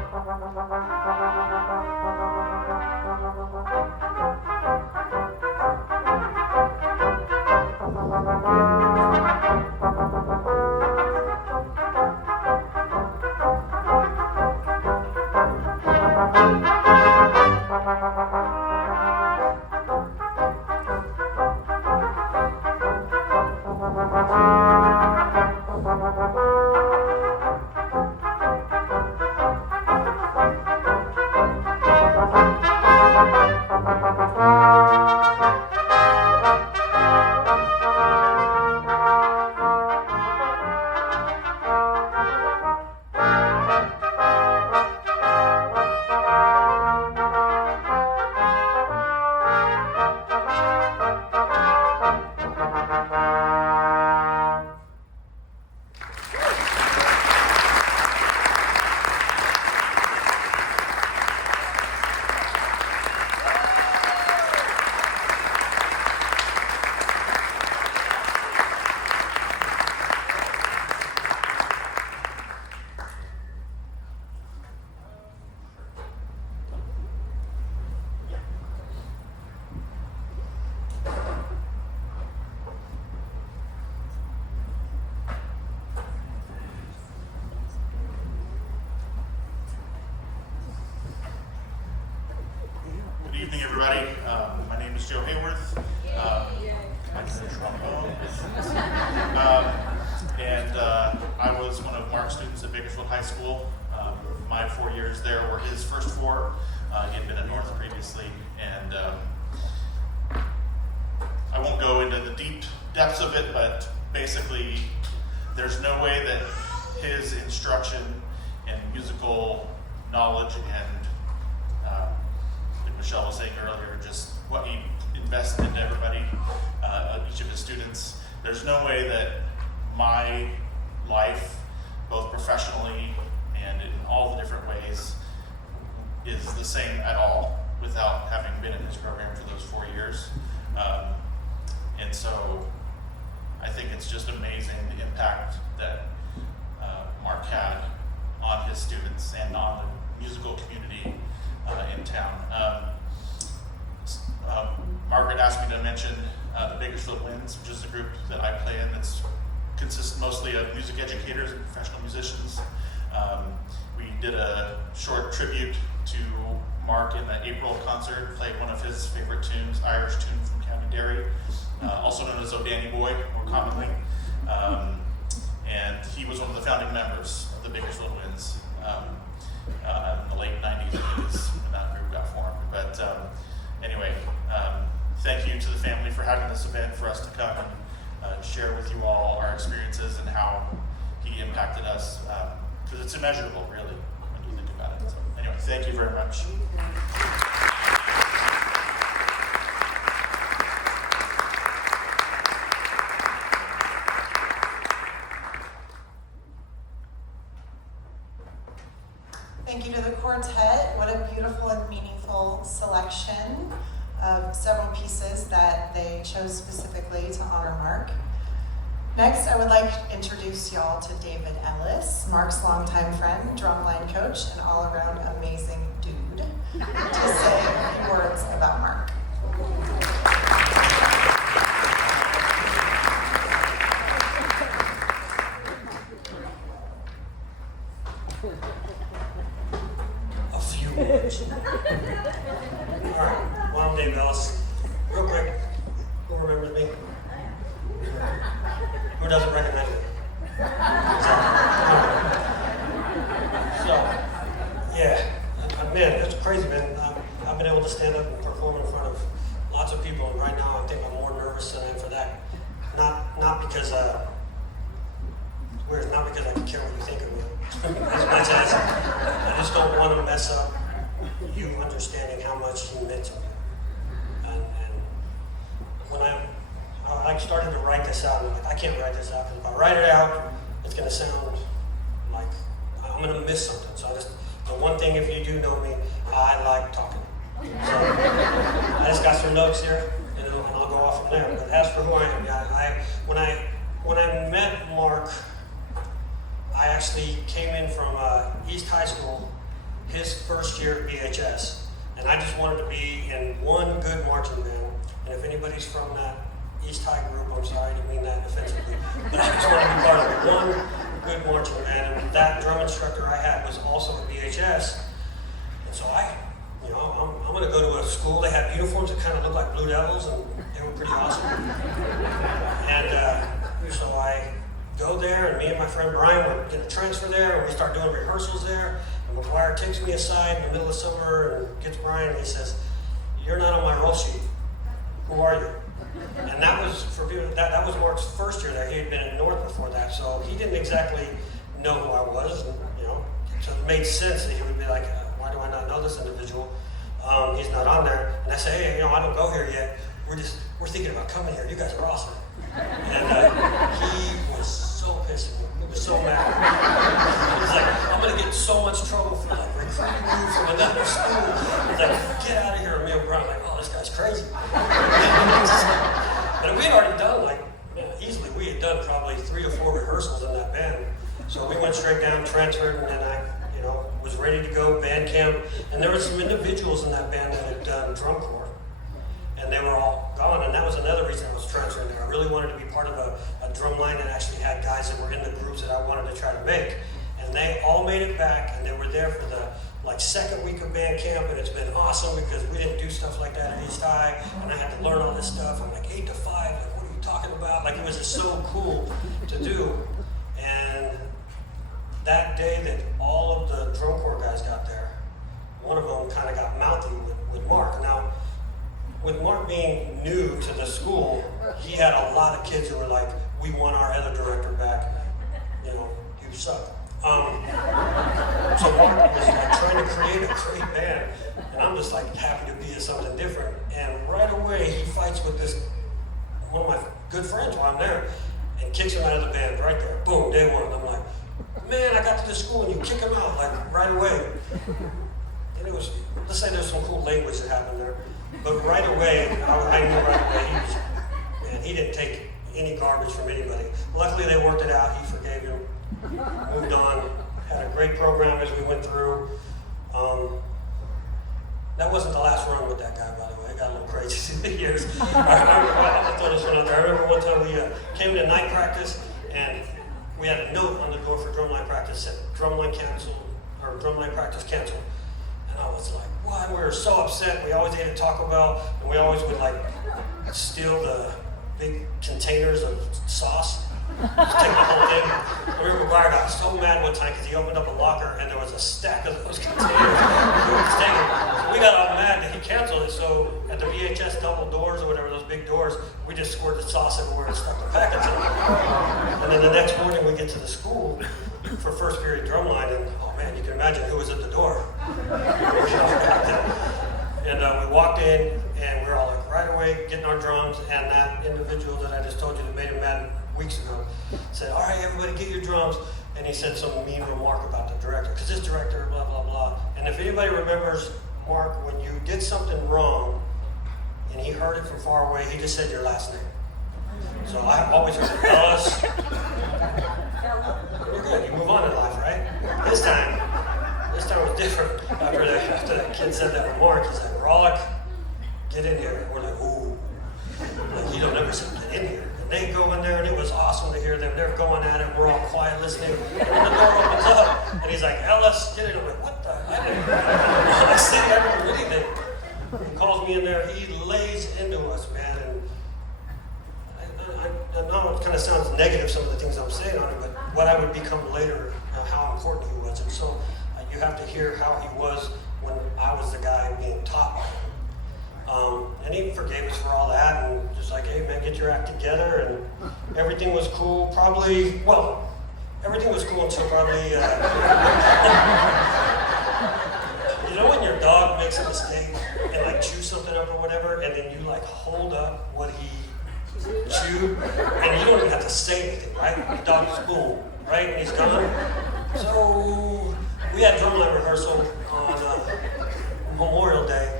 Good evening, everybody. My name is Joe Haworth. I'm a trombone. I was one of Mark's students at Bakersfield High School. My 4 years there were his first 4. He had been at North previously, and I won't go into the deep depths of it, but basically there's no way that his instruction and musical knowledge and like Michelle was saying earlier, just what he invested into everybody, each of his students. There's no way that my life, both professionally and in all the different ways, is the same at all without having been in his program for those 4 years. And so I think it's just amazing the impact that Mark had on his students and on the musical community in town. Margaret asked me to mention the Bakersfield Winds, which is a group that I play in that consists mostly of music educators and professional musicians. We did a short tribute to Mark in the April concert, played one of his favorite tunes, Irish tune from County Derry, also known as Oh Danny Boy, more commonly. And he was one of the founding members of the Bakersfield Winds in the late 90s when that group got formed. But anyway, thank you to the family for having this event for us to come and share with you all our experiences and how he impacted us, because it's immeasurable, really, when you think about it. So anyway, thank you very much. Thank you to the quartet. What a beautiful and meaningful selection of several pieces that they chose specifically to honor Mark. Next, I would like to introduce y'all to David Ellis, Mark's longtime friend, drumline coach, and all-around amazing dude, to say a few words about Mark. A few words. All right, well, I'm David Ellis. Real quick, who remembers me? Who doesn't recognize me? So, yeah, man, it's crazy, man. I've been able to stand up and perform in front of lots of people, and right now I think I'm more nervous than I am for that. Not because not because I can care what you think of me, as much as I just don't want to mess up you understanding how much he meant to me. And when I started to write this out, I'm like, I can't write this out, because if I write it out, it's going to sound like I'm going to miss something. So the one thing, if you do know me, I like talking. So I just got some notes here, and I'll go off from there. But as for who I am, when I met Mark, I actually came in from East High School first year at BHS, and I just wanted to be in one good marching band. And if anybody's from that East High group, I'm sorry, I didn't mean that offensively, but I just wanted to be part of one good marching band. And that drum instructor I had was also at BHS, and so I'm going to go to a school. They had uniforms that kind of looked like Blue Devils, and they were pretty awesome. And so I go there, and me and my friend Brian would get a transfer there, and we start doing rehearsals there. And McGuire takes me aside in the middle of summer and gets Brian, and he says, "You're not on my roll sheet. Who are you?" And that was for that was Mark's first year there. He had been at North before that, so he didn't exactly know who I was, and, so it made sense that he would be like, "Why do I not know this individual? He's not on there." And I say, "Hey, I don't go here yet. We're thinking about coming here. You guys are awesome." And he was so pissed at me. He was so mad. He was like, "I'm gonna get in so much trouble for like recruiting you from another school." He's like, "Get out of here." And me and Brian like, "Oh, this guy's crazy." But we had already done easily. We had done probably 3 to 4 rehearsals in that band. So we went straight down, transferred, and then I, was ready to go band camp. And there were some individuals in that band that had done drum corps, and they were all gone. And that was another reason I was transferring there. I really wanted to be part of a drum line that actually had guys that were in the groups that I wanted to try to make. And they all made it back, and they were there for the second week of band camp, and it's been awesome because we didn't do stuff like that at East High, and I had to learn all this stuff. I'm 8 to 5, what are you talking about? It was just so cool to do. And that day that all of the drum corps guys got there, one of them kind of got mouthy with Mark. Now, with Mark being new to the school, he had a lot of kids who were like, "We want our other director back. You suck." So Mark was trying to create a great band, and I'm just happy to be at something different. And right away, he fights with one of my good friends while I'm there, and kicks him out of the band right there. Boom, day one. I'm like, "Man, I got to this school and you kick him out right away." And it was, let's say there's some cool language that happened there, but right away, I knew right away he didn't take any garbage from anybody. Luckily, they worked it out. He forgave him, moved on, had a great program as we went through. That wasn't the last run with that guy, by the way. It got a little crazy through the years. I'll throw this one out there. I remember one time we came to night practice, and we had a note on the door for drumline practice that said drumline canceled, or drumline practice canceled. And I was like, what? We were so upset. We always ate at Taco Bell, and we always would steal the big containers of sauce. Just take the whole thing. I remember McGuire got so mad one time because he opened up a locker and there was a stack of those containers. So we got all mad that he canceled it. So at the VHS double doors or whatever, those big doors, we just squirted sauce everywhere and stuck the packets in them. And then the next morning we get to the school for first period drumline, and oh man, you can imagine who was at the door. And we walked in, and we were all right away getting our drums, and that individual that I just told you that made him mad weeks ago said, "All right, everybody get your drums." And he said some mean remark about the director, because this director, blah, blah, blah. And if anybody remembers, Mark, when you did something wrong, and he heard it from far away, he just said your last name. So I always heard Ellis. You're good, you move on in life, right? This time was different. After that kid said that remark, he said, "Rollick, get in here." We're like, "Ooh." You don't ever say get in here. And they go in there, and it was awesome to hear them. They're going at it. We're all quiet listening. And when the door opens up, and he's like, "Ellis, get in." I'm like, "What the?" I didn't remember anything. He calls me in there. He lays into us, man. And I know it kind of sounds negative, some of the things I'm saying on it, but what I would become later, how important he was. And so you have to hear how he was when I was the guy being taught by him. And he forgave us for all that, and just like, "Hey man, get your act together," and everything was cool. Everything was cool until probably, when your dog makes a mistake and chews something up or whatever, and then you hold up what he chewed, and you don't even have to say anything, right? The dog's boom, right? And he's gone. So we had drumline rehearsal on Memorial Day.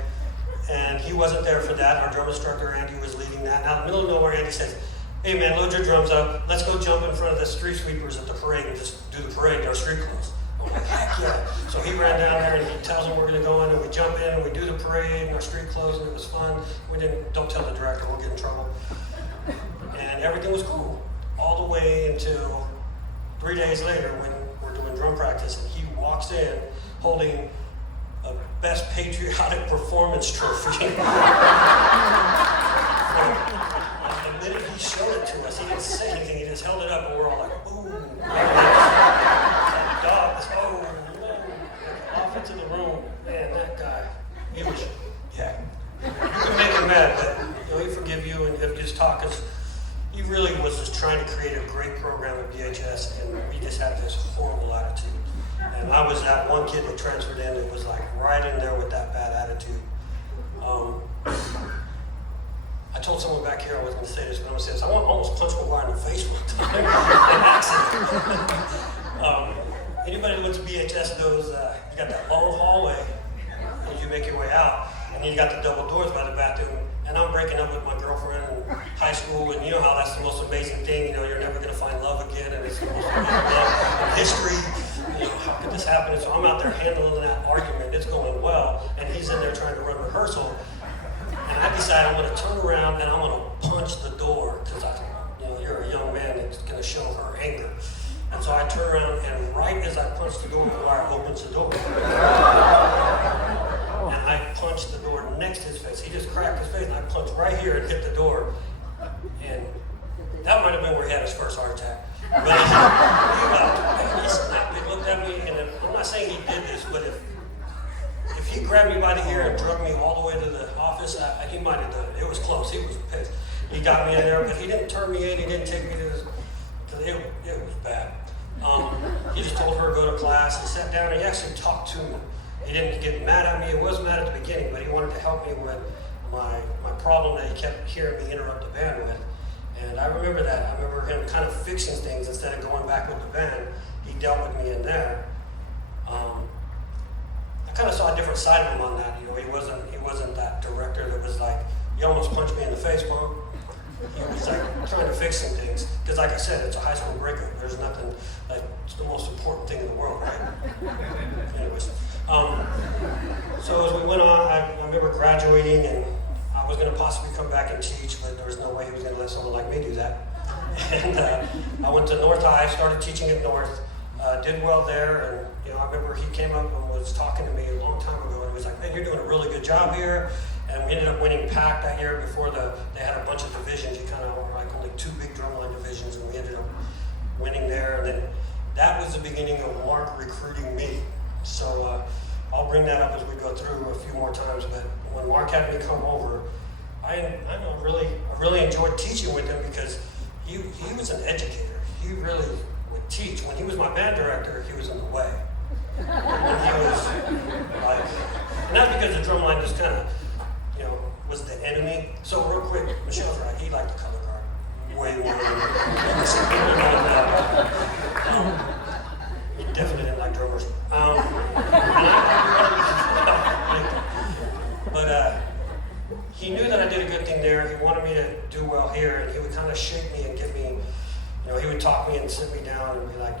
And he wasn't there for that. Our drum instructor, Andy, was leading that. Now, in the middle of nowhere, Andy says, "Hey, man, load your drums up. Let's go jump in front of the street sweepers at the parade and just do the parade in our street clothes." I'm like, "Heck yeah." So he ran down there, and he tells them we're we jump in and we do the parade and our street clothes, and it was fun. Don't tell the director, we'll get in trouble. And everything was cool, all the way until 3 days later when we're doing drum practice, and he walks in holding a Best Patriotic Performance trophy. The minute he showed it to us, he didn't say anything, he just held it up, and we're all like, boom. That dog was, off into the room. Man, that guy, he was, yeah. You can make him mad, but he forgive you and he'll just talk, because he really was just trying to create a great program at BHS, and we just had this horrible attitude. And I was that one kid that transferred in that was like right in there with that bad attitude. I told someone back here I was going to say this, but I'm going to say this. I almost punched McGuire in the face one time, an accident. Anybody who went to BHS knows you got that long hallway as you make your way out, and then you got the double doors by the bathroom. And I'm breaking up with my girlfriend in high school, and you know how that's the most amazing thing. You know, you're never going to find love again, and it's the most amazing love in history. You know, how could this happen? And so I'm out there handling that argument. It's going well, and he's in there trying to run rehearsal. And I decide I'm going to turn around and I'm going to punch the door, because you're a young man that's going to show her anger. And so I turn around, and right as I punch the door, McGuire opens the door. And I punched the door next to his face. He just cracked his face, and I punched right here and hit the door. And that might have been where he had his first heart attack. But he snapped, he looked at me, and I'm not saying he did this, but if he grabbed me by the ear and dragged me all the way to the office, he might have done it. It was close. He was pissed. He got me in there, but he didn't turn me in. He didn't take me to his, because it was bad. He just told her to go to class. He sat down, and he actually talked to me. He didn't get mad at me. He was mad at the beginning, but he wanted to help me with my problem that he kept hearing me interrupt the band with. And I remember that. I remember him kind of fixing things instead of going back with the band. He dealt with me in there. I kind of saw a different side of him on that. You know, he wasn't that director that was like, you almost punched me in the face, Mom. He was like trying to fix some things. Because like I said, it's a high school breakup. There's nothing, like, it's the most important thing in the world, right? Anyways. So as we went on, I remember graduating, and I was going to possibly come back and teach, but there was no way he was going to let someone like me do that. And I went to North High, started teaching at North, did well there, and I remember he came up and was talking to me a long time ago, and he was like, "Man, you're doing a really good job here." And we ended up winning PAC that year. Before they had a bunch of divisions. You kind of were like only 2 big drumline divisions, and we ended up winning there. And then that was the beginning of Mark recruiting me. So I'll bring that up as we go through a few more times. But when Mark had me come over, I really enjoyed teaching with him, because he was an educator. He really would teach. When he was my band director, he was in the way. When he was like, and that's because the drumline just kind of, was the enemy. So real quick, Michelle's right. He liked the color guard way more than some people like that. He definitely didn't like drummers. But he knew that I did a good thing there. He wanted me to do well here, and he would kind of shake me and give me, he would talk me and sit me down and be like,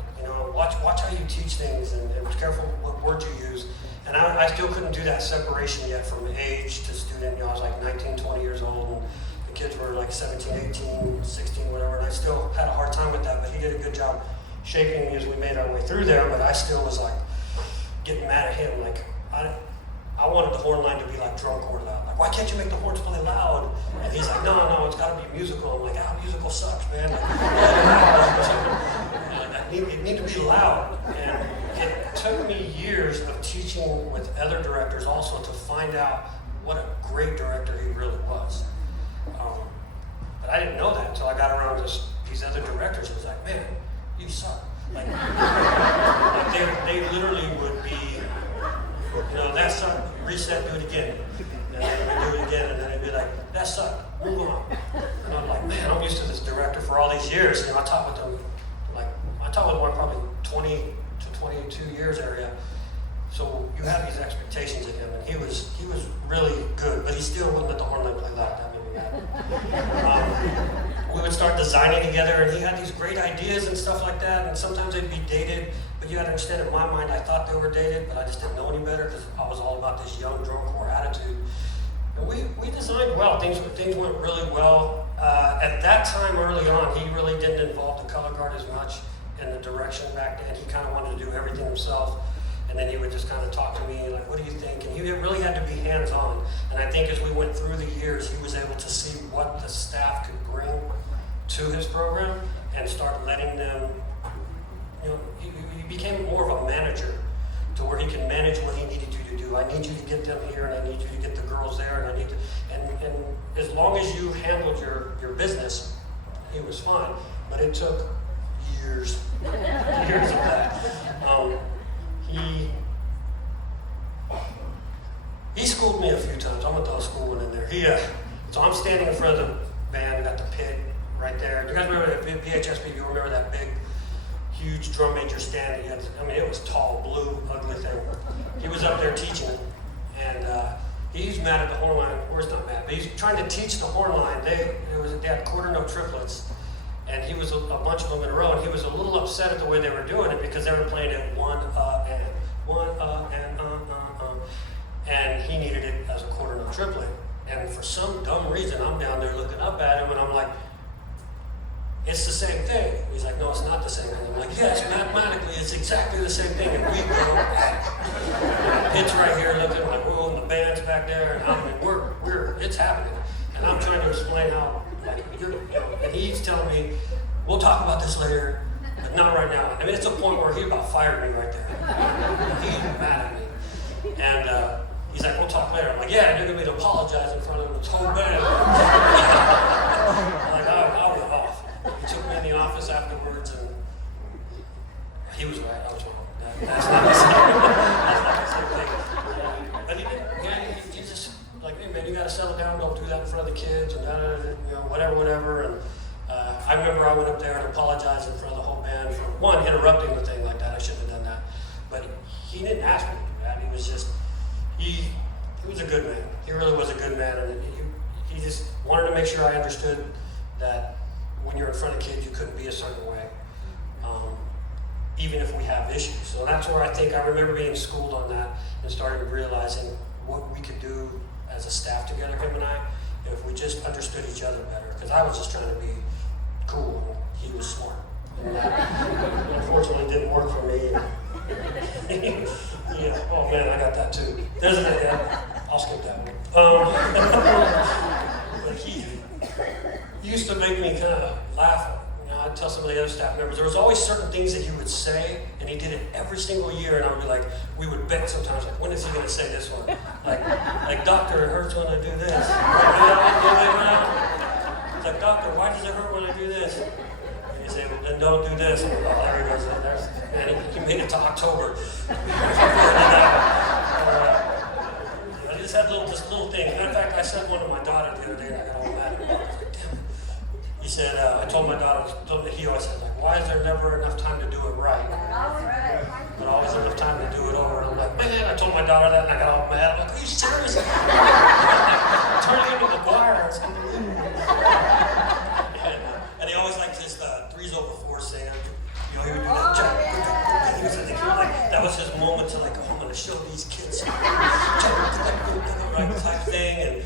watch how you teach things, and be careful what words you use. And I still couldn't do that separation yet from age to student. I was like 19, 20 years old, and the kids were like 17, 18, 16, whatever, and I still had a hard time with that, but he did a good job shaping me as we made our way through there. But I still was like getting mad at him. Like, I wanted the horn line to be like drum corps loud. Like, why can't you make the horns play loud? And he's like, no, it's got to be musical. I'm like, musical sucks, man. It need to be loud. And it took me years of teaching with other directors also to find out what a great director he really was. But I didn't know that until I got around these other directors. I was like, man, you suck. Like they literally would be, that sucked, reset, do it again. And then we'd do it again, and then it'd be like, that sucked, move on. And I'm like, man, I'm used to this director for all these years. I taught with them, one probably 20 to 22 years area. So you have these expectations of him, and he was really good, but he still wouldn't let the horn line play loud. That made me mad. We would start designing together, and he had these great ideas and stuff like that, and sometimes they'd be dated, But you got to understand, in my mind, I thought they were dated, but I just didn't know any better because I was all about this young drunk core attitude. And we designed well. Things went really well. At that time, early on, he really didn't involve the color guard as much in the direction back then. He kind of wanted to do everything himself. And then he would just kind of talk to me, like, what do you think? And he really had to be hands-on. And I think as we went through the years, he was able to see what the staff could bring to his program and start letting them, he became more of a manager to where he can manage what he needed you to do. I need you to get them here, and I need you to get the girls there, and I need to, and as long as you handled your business, it was fine. But it took years, years of that. He schooled me a few times. I'm gonna throw a school one in there. So I'm standing in front of the band, got the pit right there. Do you guys remember that PHSP? You remember that big, huge drum major stand? It was tall, blue, ugly thing. He was up there teaching, and he's mad at the horn line. Or he's not mad, but he's trying to teach the horn line. They had quarter note triplets, and he was a bunch of them in a row, and he was a little upset at the way they were doing it because they were playing it one and and he needed it as a quarter note triplet. And for some dumb reason, I'm down there looking up at him, and I'm like, it's the same thing. He's like, no, it's not the same thing. I'm like, yes, mathematically, it's exactly the same thing. And we go at it. It's right here looking like, whoa, and the band's back there, and it's happening. And I'm trying to explain how, and he's telling me, we'll talk about this later, but not right now. It's a point where he about fired me right there. He's mad at me. And he's like, we'll talk later. I'm like, yeah, you're going to be to apologize in front of the whole band. I'm like, I was off. He took me in the office afterwards, and he was right, I was wrong. That's not the same thing. But he just, like, hey man, you got to settle down, don't do that in front of the kids, and whatever. And I remember I went up there and apologized in front of the whole band for, one, interrupting the thing like that. I shouldn't have done that. But he didn't ask me to do that. He was just, he was a good man. He really was a good man, and he just wanted to make sure I understood that when you're in front of kids, you couldn't be a certain way, even if we have issues. So that's where I think I remember being schooled on that and started realizing what we could do as a staff together, him and I, if we just understood each other better. Because I was just trying to be cool, and he was smart. And that unfortunately didn't work for me. Yeah. Oh man, I got that too. There's an I'll skip that one. But he used to make me kind of laugh. I'd tell some of the other staff members, there was always certain things that he would say, and he did it every single year, and I would be like, we would bet sometimes, like, when is he going to say this one? Like, doctor, it hurts when I do this. It's like, doctor, why does it hurt when I do this? And he'd say, well, then don't do this. And Larry does it. And he made it to October. I just had this little thing. In fact, I sent one to my daughter the other day, and I got all mad at him. I was like, damn it. He said, I told my daughter, he always said, like, why is there never enough time to do it right? But always enough time to do it over. And I'm like, man, I told my daughter that, and I got all mad. I'm like, are you serious? Turning into McGuire's. And he always liked his 3s over 4 sand. He would do that. He was that was his moment to like, oh, I'm going to show these kids. Right type thing. And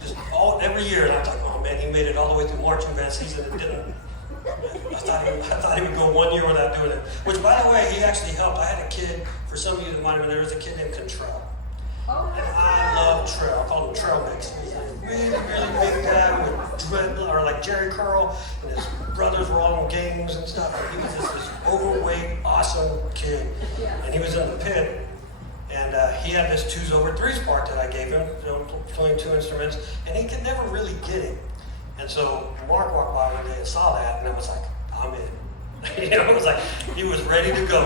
just every year, and I was like, oh man, he made it all the way through marching band season and didn't. I thought he would go 1 year without doing it. Which, by the way, he actually helped. I had a kid, for some of you that might have been there, was a kid named Contrell. And I love Trail. I call him Trail Mix. He's a really, really big guy with dreadlocks, or like Jerry Curl, and his brothers were all in gangs and stuff. And he was just this overweight, awesome kid. And he was in the pit. And he had this 2s over 3s part that I gave him, playing 2 instruments, and he could never really get it. And so Mark walked by one day and saw that, and I was like, I'm in. It was like, he was ready to go.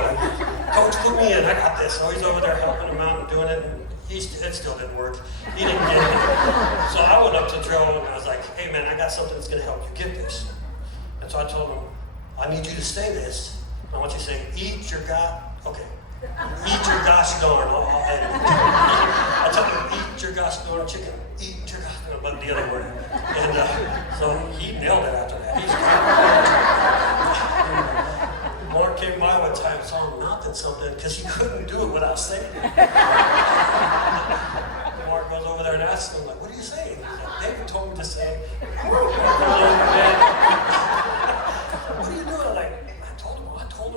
Coach, put me in, I got this. So he's over there helping him out and doing it, and it still didn't work. He didn't get it. So I went up to Joe and I was like, hey man, I got something that's gonna help you get this. And so I told him, I need you to say this. I want you to say, eat your eat your gosh darn. I told him, eat your gosh darn chicken. Eat your gosh darn, but the other word. And so he nailed it after that. Mark came by one time and saw him not saying it. Mark goes over there and asks him, like, what are you saying? He's like, David told me to say, what are you doing? Like, I told him,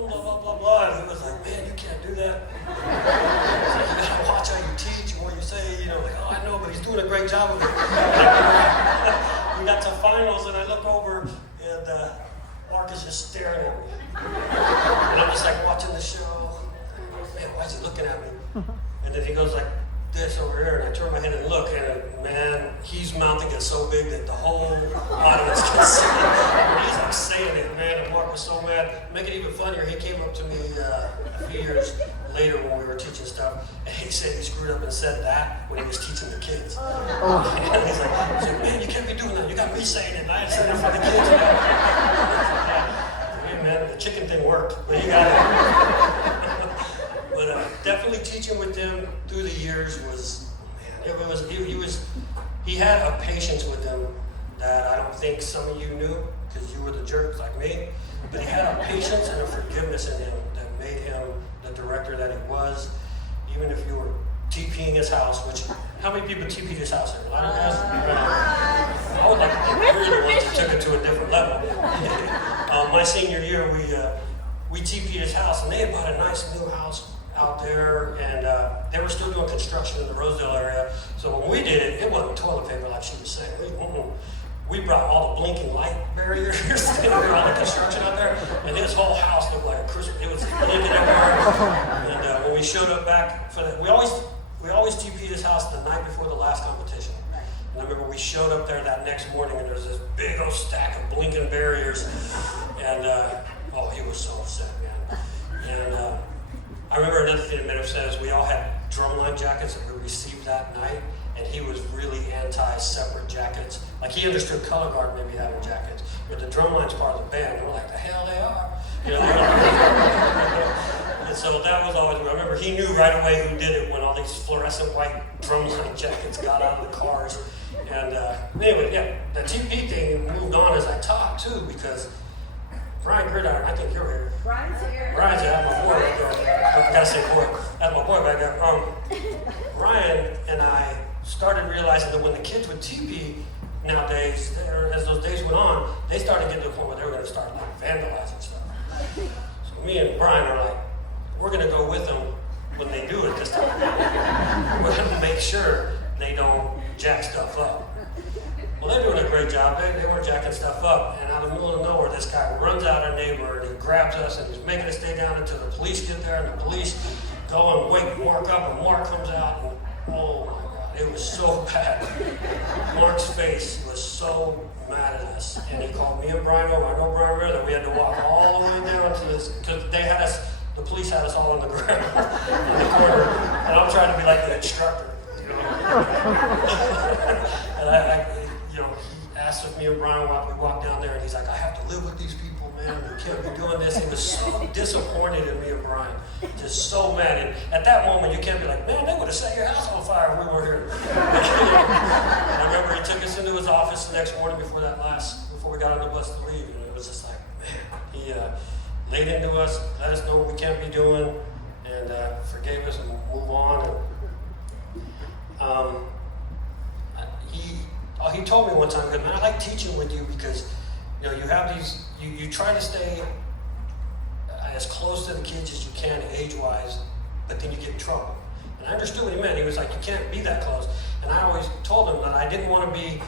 blah, blah, blah, blah. And he was like, man, you can't do that. You gotta watch how you teach and what you say, you know, like, oh, I know, but he's doing a great job of it. We got to finals and I look over and Mark is just staring at me. And I'm just like watching the show. Man, why is he looking at me? And then he goes like this over here, and I turn my head and look, and man, his mouth gets so big that the whole audience can see it. And he's like saying it, man, and Mark was so mad. Make it even funnier, he came up to me a few years later when we were teaching stuff, and he said he screwed up and said that when he was teaching the kids. And he's like, man, you can't be doing that. You got me saying it, and I ain't saying it for the kids. Hey, man, the chicken thing worked, but he got it. But definitely teaching with them through the years was, man, he had a patience with them that I don't think some of you knew because you were the jerks like me. But he had a patience and a forgiveness in him that made him the director that he was. Even if you were TPing his house, which, how many people TP'd his house? A lot of guys? I would like to think we're the ones that took it to a different level. My senior year, we TP'd his house, and they had bought a nice new house out there, and they were still doing construction in the Rosedale area. So when we did it, it wasn't toilet paper like she was saying. We brought all the blinking light barriers and all the construction out there, and his whole house looked like a Christmas. It was blinking everywhere. And when we showed up back for that, we always TP'd his house the night before the last competition. And I remember we showed up there that next morning, and there was this big old stack of blinking barriers, and oh, he was so upset, man. And I remember another thing that Michell says, we all had drumline jackets that we received that night, and he was really anti-separate jackets. Like, he understood color guard maybe having jackets, but the drumline's part of the band. They were like, the hell they are. You know, and so that was always, I remember he knew right away who did it when all these fluorescent white drumline jackets got out of the cars. And anyway, yeah, the TP thing moved on as I taught too, because Brian Gridiron, I think you're here. Brian's here. Brian's here, that's my boy right there. I gotta say boy, that's my boy back there. Brian and I started realizing that when the kids would TP nowadays, as those days went on, they started getting to the point where they were gonna start like vandalizing stuff. So me and Brian are like, we're gonna go with them when they do it this time. We're gonna make sure they don't jack stuff up. Well, they're doing a great job. They weren't jacking stuff up. And out of the middle of nowhere, this guy runs out our neighbor and he grabs us and he's making us stay down until the police get there. And the police go and wake Mark up, and Mark comes out. And oh my God, it was so bad. Mark's face was so mad at us. And he called me and Brian over. I know Brian Ritter, that we had to walk all the way down to this, because they had us, the police had us all on the ground in the corner. And I'm trying to be like the instructor, you know. And he asked if me and Brian we walked down there, and he's like, I have to live with these people, man. We can't be doing this. He was so disappointed in me and Brian, just so mad. And at that moment, you can't be like, man, they would have set your house on fire if we were here. I remember he took us into his office the next morning before we got on the bus to leave, and it was just like, man, he laid into us, let us know what we can't be doing, and forgave us and move on. And, he told me one time, man, I like teaching with you because, you know, you have these, you try to stay as close to the kids as you can age-wise, but then you get in trouble. And I understood what he meant. He was like, you can't be that close. And I always told him that I didn't want to be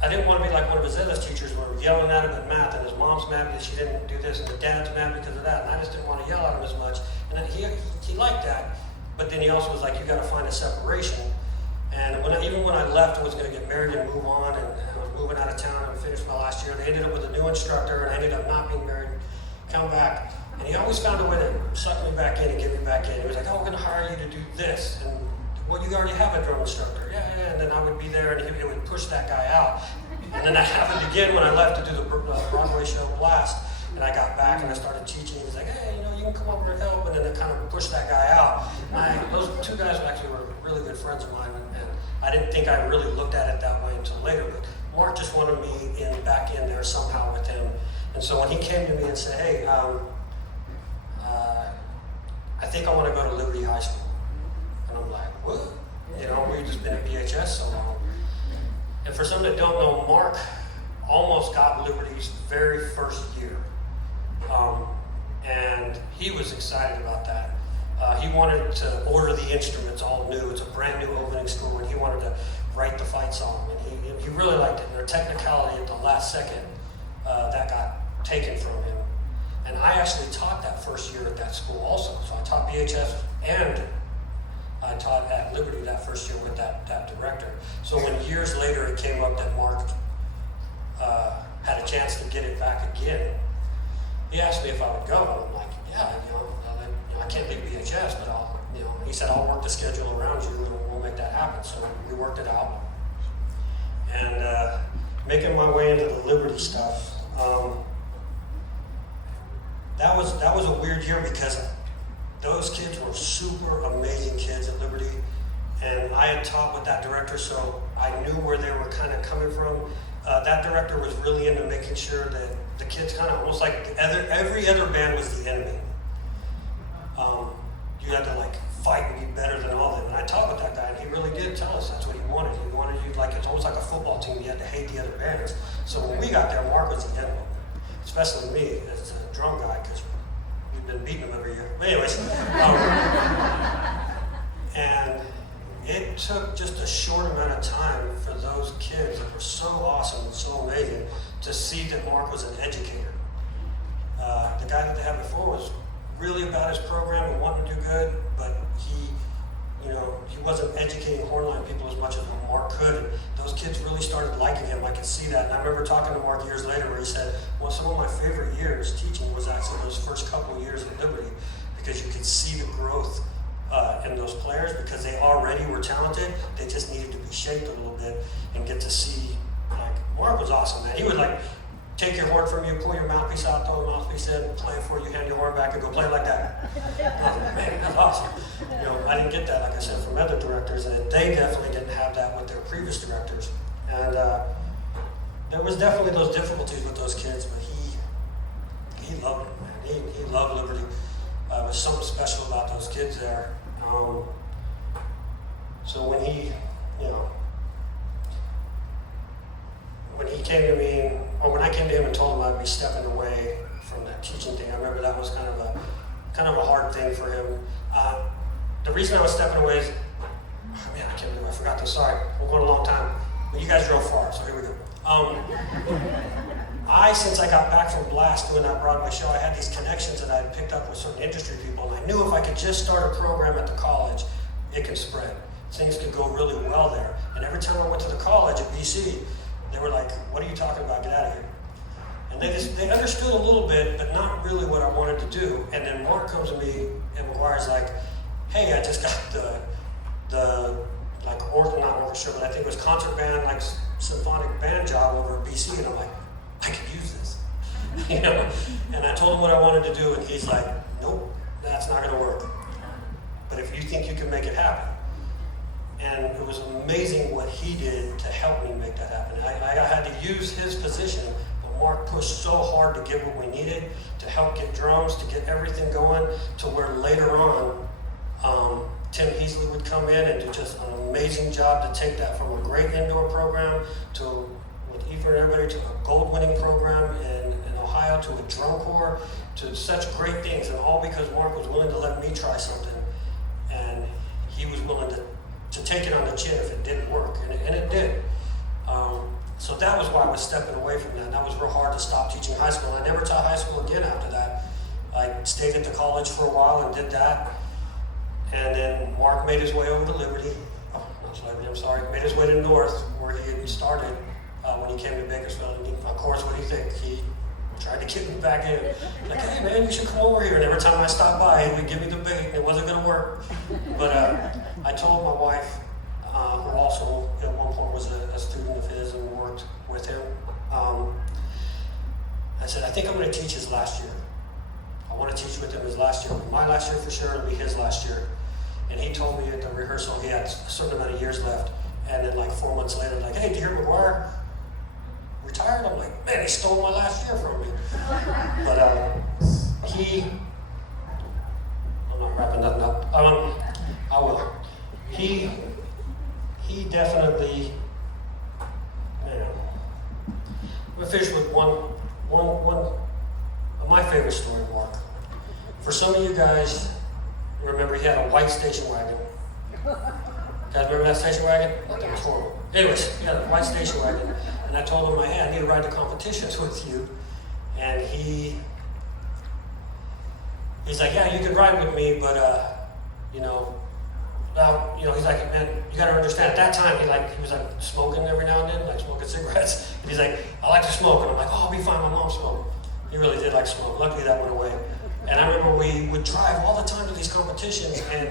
like one of his Ellis teachers who were yelling at him at math, and his mom's mad because she didn't do this, and the dad's mad because of that, and I just didn't want to yell at him as much. And then he liked that, but then he also was like, you got to find a separation. And even when I left and was going to get married and move on, and I was moving out of town and finished my last year, they ended up with a new instructor, and I ended up not being married, come back. And he always found a way to suck me back in and get me back in. He was like, oh, we're going to hire you to do this. And, well, you already have a drum instructor. Yeah. And then I would be there, and it would push that guy out. And then that happened again when I left to do the Broadway show Blast. And I got back and I started teaching. He was like, hey, you can come over and help. And then it kind of pushed that guy out. Those two guys actually were really good friends of mine. And I didn't think I really looked at it that way until later. But Mark just wanted me back in there somehow with him. And so when he came to me and said, hey, I think I want to go to Liberty High School. And I'm like, what? You know, we've just been at BHS so long. And for some that don't know, Mark almost got Liberty's very first year. And he was excited about that. He wanted to order the instruments all new. It's a brand new opening school, and he wanted to write the fight song. And he really liked it. And their technicality at the last second, that got taken from him. And I actually taught that first year at that school also. So I taught BHS and I taught at Liberty that first year with that director. So when years later it came up that Mark had a chance to get it back again, he asked me if I would go. And I'm like, yeah, I can't leave BHS, but he said, I'll work the schedule around you and we'll make that happen. So we worked it out. And making my way into the Liberty stuff, that was a weird year because those kids were super amazing kids at Liberty, and I had taught with that director, so I knew where they were kind of coming from. That director was really into making sure that the kids kind of almost like every other band was the enemy. You had to like fight and be better than all of them. And I taught with that guy, and he really did tell us that's what he wanted. He wanted you like it's almost like a football team. You had to hate the other bands. So when we got there, Mark was the enemy, especially me as a drum guy because we've been beating him every year. But anyways, and it took just a short amount of time for those kids that were so awesome and so amazing to see that Mark was an educator. The guy that they had before was really about his program and wanting to do good, but he wasn't educating hornline people as much as what Mark could. And those kids really started liking him. I could see that. And I remember talking to Mark years later where he said, well, some of my favorite years teaching was actually those first couple of years at Liberty because you could see the growth in those players because they already were talented. They just needed to be shaped a little bit and get to see, like, Mark was awesome, man. He would like take your horn from you, pull your mouthpiece out, throw the mouthpiece in, play it for you, hand your horn back, and go play it like that. Oh, man, that's awesome. I didn't get that, like I said, from other directors, and they definitely didn't have that with their previous directors. And there was definitely those difficulties with those kids, but he loved it, man. He loved Liberty. There was something special about those kids there. So when he came to me, or when I came to him and told him I'd be stepping away from that teaching thing, I remember that was kind of a hard thing for him. The reason I was stepping away is, man, I can't believe I forgot this. Sorry, we're going a long time. But you guys drove far, so here we go. Since I got back from Blast doing that Broadway show, I had these connections that I had picked up with certain industry people, and I knew if I could just start a program at the college, it could spread. Things could go really well there. And every time I went to the college at BC, they were like, what are you talking about? Get out of here. And they understood a little bit, but not really what I wanted to do. And then Mark comes to me and McGuire's like, hey, I just got the not orchestra, but I think it was concert band, like symphonic band job over at BC. And I'm like, I could use this. And I told him what I wanted to do, and he's like, nope, that's not gonna work. But if you think you can make it happen. And it was amazing what he did to help me make that happen. I had to use his position, but Mark pushed so hard to get what we needed, to help get drums, to get everything going, to where later on, Tim Heasley would come in and do just an amazing job to take that from a great indoor program to, with Ethan and everybody, to a gold-winning program in Ohio, to a drum corps, to such great things, and all because Mark was willing to let me try something, and he was willing to take it on the chin if it didn't work, and it did. So that was why I was stepping away from that, and that was real hard to stop teaching high school. I never taught high school again after that. I stayed at the college for a while and did that, and then Mark made his way over to Liberty. Made his way to North, where he had started when he came to Bakersfield. And of course, what do you think? He tried to get me back in. Like, hey man, you should come over here. And every time I stopped by, he would give me the bait, and it wasn't gonna work. But I told my wife, who also at one point was a student of his and worked with him, I said, I think I'm gonna teach his last year. I wanna teach with him his last year. My last year for sure, it'll be his last year. And he told me at the rehearsal he had a certain amount of years left. And then like 4 months later, like, hey, do you hear McGuire retired? I'm like, man, he stole my last year from me. But I'm not wrapping nothing up. I will. He definitely, man. I'm gonna finish with one of my favorite story, Mark. For some of you guys, remember he had a white station wagon. Guys remember that station wagon? That was horrible. Anyways, he had a white station wagon, and I told him, hey, I need to ride the competitions with you. And he's like, yeah, you can ride with me, but he's like, man, you gotta understand, at that time, he was like smoking every now and then, like smoking cigarettes. And he's like, I like to smoke. And I'm like, oh, I'll be fine, my mom smoked. He really did like smoke. Luckily that went away. And I remember we would drive all the time to these competitions, and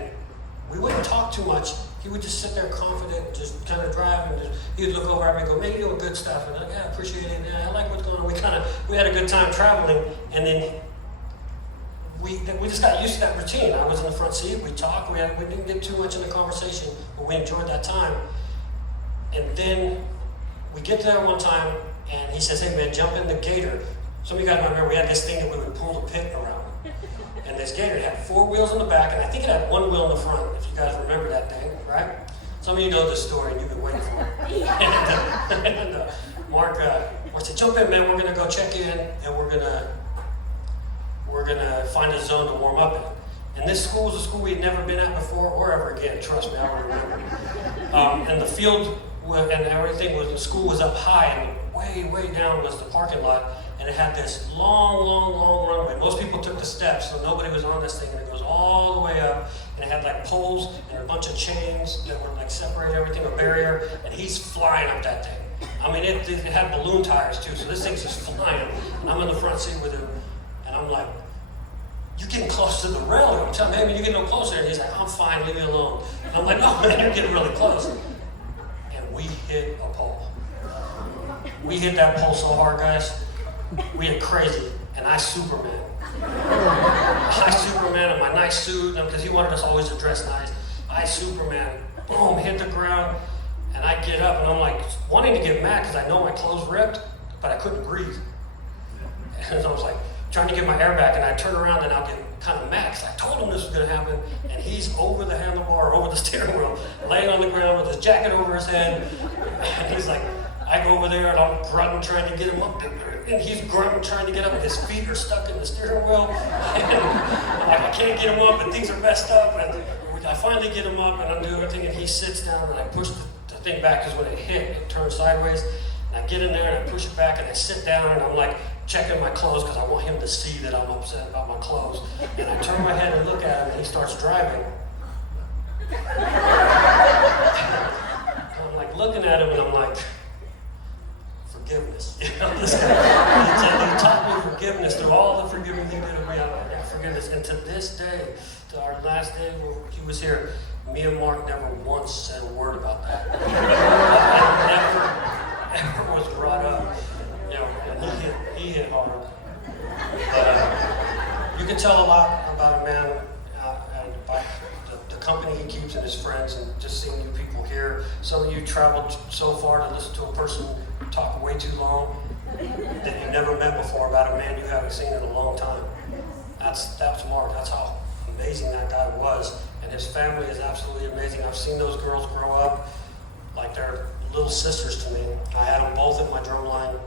we wouldn't talk too much. He would just sit there confident, just kind of drive, and he would look over at me and go, man, you're doing good stuff. And I'm like, yeah, I appreciate it. Yeah, I like what's going on. We had a good time traveling, and then we just got used to that routine. I was in the front seat, we talked, we didn't get too much in the conversation, but we enjoyed that time. And then we get there one time, and he says, hey man, jump in the gator. Some of you guys might remember we had this thing that we would pull the pit around. And this gator had 4 wheels in the back, and I think it had 1 wheel in the front, if you guys remember that thing, right? Some of you know this story, and you've been waiting for it. and Mark said, jump in, man, we're gonna go check in, and we're gonna find a zone to warm up in. And this school was a school we had never been at before, or ever again, trust me, I don't remember. And the field and everything the school was up high, and way down was the parking lot. And it had this long runway. Most people took the steps, so nobody was on this thing, and it goes all the way up, and it had like poles and a bunch of chains that would like separate everything, a barrier, and he's flying up that thing. I mean, it had balloon tires too, so this thing's just flying, and I'm in the front seat with him, and I'm like, you're getting close to the railing. I'm telling him, hey, you get no closer, and he's like, I'm fine, leave me alone. And I'm like, no, man, you're getting really close. And we hit a pole. We hit that pole so hard, guys. We hit crazy, and I Superman in my nice suit, because he wanted us always to dress nice. I Superman, boom, hit the ground, and I get up, and I'm like wanting to get mad because I know my clothes ripped, but I couldn't breathe. And I was like trying to get my air back, and I turn around and I'll get kind of mad because I told him this was going to happen, and he's over the handlebar, over the steering wheel, laying on the ground with his jacket over his head, and he's like, I go over there and I'm grunting trying to get him up, and he's grunting trying to get up, and his feet are stuck in the steering wheel, and I can't get him up, and things are messed up, and I finally get him up, and I'm doing everything, and he sits down, and I push the thing back, because when it hit, it turned sideways, and I get in there, and I push it back, and I sit down, and I'm like checking my clothes, because I want him to see that I'm upset about my clothes, and I turn my head and look at him, and he starts driving. I'm like looking at him, and I'm like, forgiveness. You know, this guy, he taught me forgiveness through all the forgiving things that we have. Forgiveness. And to this day, to our last day where he was here, me and Mark never once said a word about that. That never was brought up. You know, and he hit hard. But you can tell a lot about a man and by the company he keeps and his friends, and just seeing you people here. Some of you traveled so far to listen to a person talk way too long that you never met before about a man you haven't seen in a long time. That's Mark. That's how amazing that guy was. And his family is absolutely amazing. I've seen those girls grow up like they're little sisters to me. I had them both in my drum line.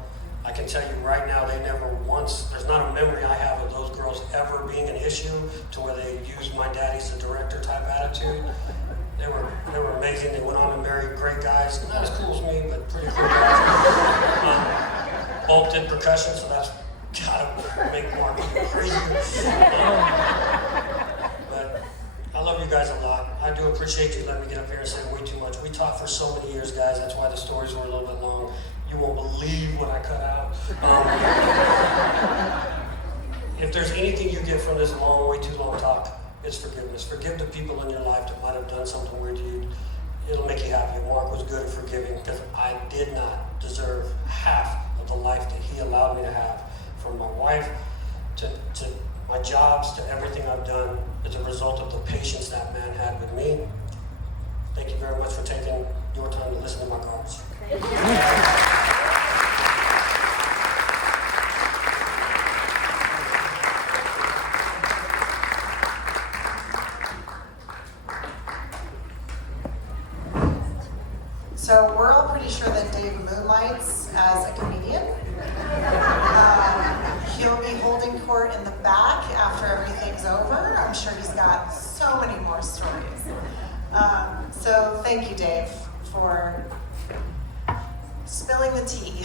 I can tell you right now, they never once, there's not a memory I have of those girls ever being an issue to where they used my daddy's the director type attitude. They were amazing. They went on and married great guys. Not as cool as me, but pretty cool guys. Both did percussion, so that's gotta make Mark even crazier. But I love you guys a lot. I do appreciate you letting me get up here and say way too much. We talked for so many years, guys. That's why the stories were a little bit long. You won't believe what I cut out. If there's anything you get from this long, way too long talk, it's forgiveness. Forgive the people in your life that might have done something weird to you. It'll make you happy. Mark was good at forgiving, because I did not deserve half of the life that he allowed me to have. From my wife to my jobs to everything I've done as a result of the patience that man had with me. Thank you very much for taking your time to listen to my cards. So we're all pretty sure that Dave moonlights as a comedian. He'll be holding court in the back after everything's over. I'm sure he's got so many more stories. So thank you, Dave, for spilling the tea.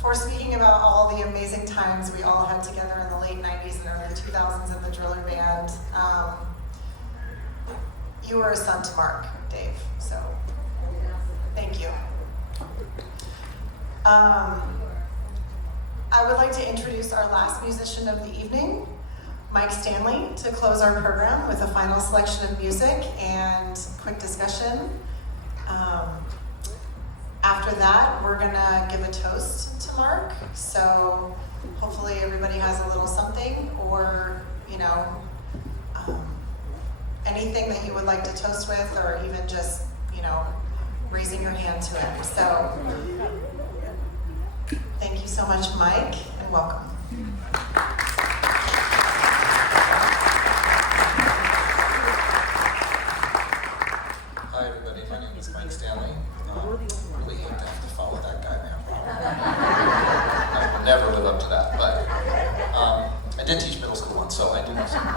For speaking about all the amazing times we all had together in the late 90s and early 2000s in the Driller Band. You were a son to Mark, Dave, so thank you. I would like to introduce our last musician of the evening, Mike Stanley, to close our program with a final selection of music and quick discussion. After that, we're gonna give a toast to Mark, so hopefully everybody has a little something, or, you know, anything that you would like to toast with, or even just, you know, raising your hand to him. So, thank you so much, Mike, and welcome. Hi everybody, my name is Mike Stanley. Really hate to have to follow that guy now. I will never live up to that, but I did teach middle school once, so I do know something.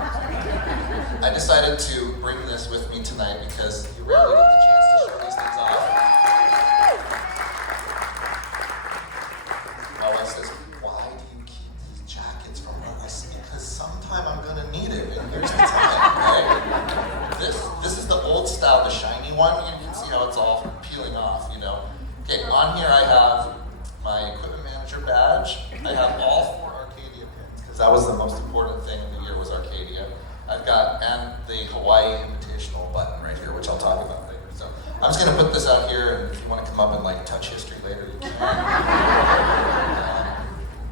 I decided to bring this with me tonight because you rarely get the chance to show these things off. Ella says, why do you keep these jackets from her? I said, because sometime I'm gonna need it, and here's the time, right? This is the old style, the shiny one. You can see how it's all peeling off, you know. Okay, on here I have my equipment manager badge. I have all 4 Arcadia pins, because that was the most important thing of the year was Arcadia. I've got, and the Hawaii Invitational button right here, which I'll talk about later. So I'm just gonna put this out here, and if you wanna come up and like touch history later, you can.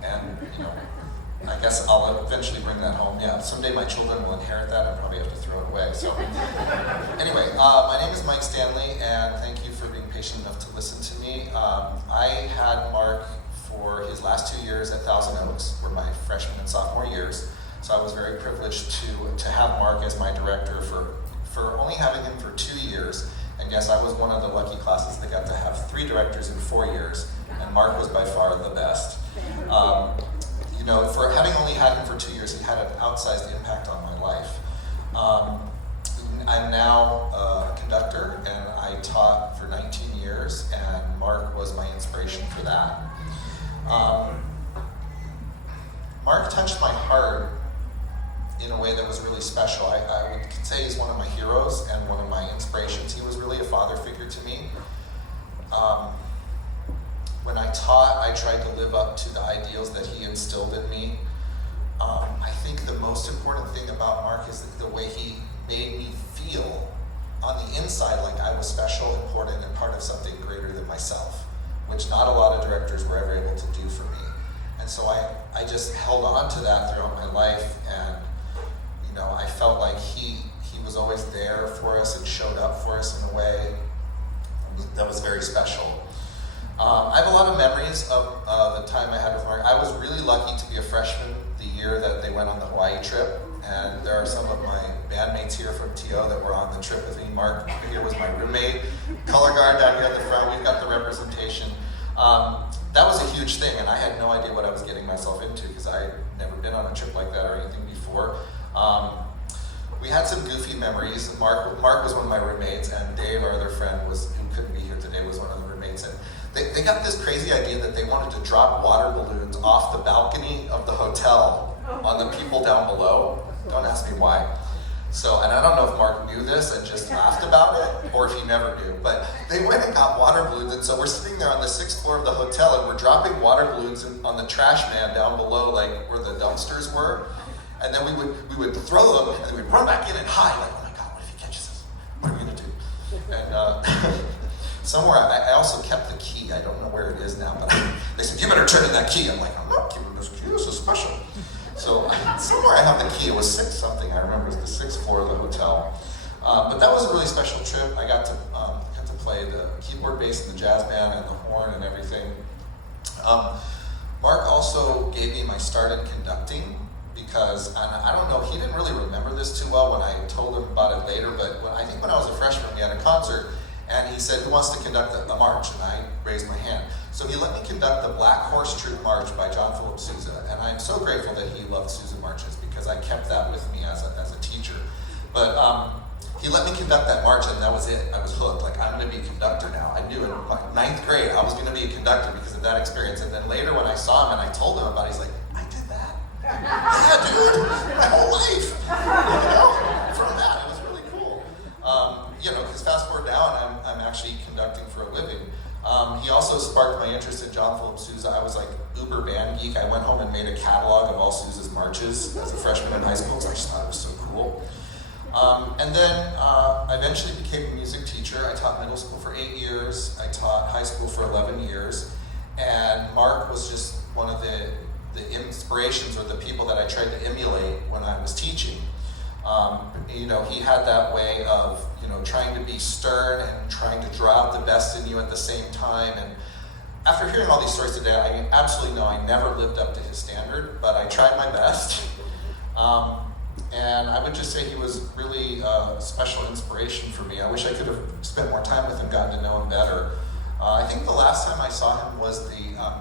And you know, I guess I'll eventually bring that home. Yeah, someday my children will inherit that and probably have to throw it away. So anyway, my name is Mike Stanley, and thank you for being patient enough to listen to me. I had Mark for his last 2 years at Thousand Oaks, were my freshman and sophomore years. So I was very privileged to have Mark as my director for only having him for 2 years. And yes, I was one of the lucky classes that got to have 3 directors in 4 years, and Mark was by far the best. You know, for having only had him for 2 years, he had an outsized impact on my life. I'm now a conductor, and I taught for 19 years, and Mark was my inspiration for that. Mark touched my heart in a way that was really special. I would say he's one of my heroes and one of my inspirations. He was really a father figure to me. When I taught, I tried to live up to the ideals that he instilled in me. I think the most important thing about Mark is the way he made me feel on the inside like I was special, important, and part of something greater than myself, which not a lot of directors were ever able to do for me. And so I just held on to that throughout my life, and you know, I felt like he was always there for us and showed up for us in a way that was very special. I have a lot of memories of the time I had with Mark. I was really lucky to be a freshman the year that they went on the Hawaii trip, and there are some of my bandmates here from TO that were on the trip with me. Mark here was my roommate. Color guard down here at the front, we've got the representation. That was a huge thing, and I had no idea what I was getting myself into because I had never been on a trip like that or anything before. We had some goofy memories. Mark was one of my roommates, and Dave, our other friend, who couldn't be here today, was one of the roommates. And they got this crazy idea that they wanted to drop water balloons off the balcony of the hotel on the people down below. Don't ask me why. So, and I don't know if Mark knew this and just laughed about it, or if he never knew, but they went and got water balloons, and so we're sitting there on the 6th floor of the hotel, and we're dropping water balloons on the trash man down below, like where the dumpsters were, and then we would throw them, and then we'd run back in and hide, like, oh my God, what if he catches us? What are we gonna do? And somewhere, I also kept the key. I don't know where it is now, but they said, you better turn in that key. I'm like, I'm not giving this key, this is special. So somewhere I have the key. It was 6 something. I remember it was the 6th floor of the hotel. But that was a really special trip. I got to play the keyboard, bass, and the jazz band, and the horn, and everything. Mark also gave me my start in conducting because, and I don't know, he didn't really remember this too well when I told him about it it later, but I think when I was a freshman, we had a concert, and he said, who wants to conduct a march? And I raised my hand. So he let me conduct the Black Horse Troop March by John Philip Sousa, and I'm so grateful that he loved Sousa marches because I kept that with me as a teacher. But he let me conduct that march, and that was it. I was hooked. Like, I'm going to be a conductor now. I knew in like 9th grade I was going to be a conductor because of that experience. And then later when I saw him and I told him about it, he's like, I did that. Yeah, dude, my whole life. You know, from that, it was really cool. You know, because fast forward now, and I'm actually conducting for a living. He also sparked my interest in John Philip Sousa. I was like uber band geek. I went home and made a catalog of all Sousa's marches as a freshman in high school because I just thought it was so cool. And then I eventually became a music teacher. I taught middle school for 8 years. I taught high school for 11 years. And Mark was just one of the inspirations or the people that I tried to emulate when I was teaching. You know, he had that way of, you know, trying to be stern and trying to draw out the best in you at the same time. And after hearing all these stories today, I absolutely know I never lived up to his standard, but I tried my best. And I would just say he was really a special inspiration for me. I wish I could have spent more time with him, gotten to know him better. I think the last time I saw him was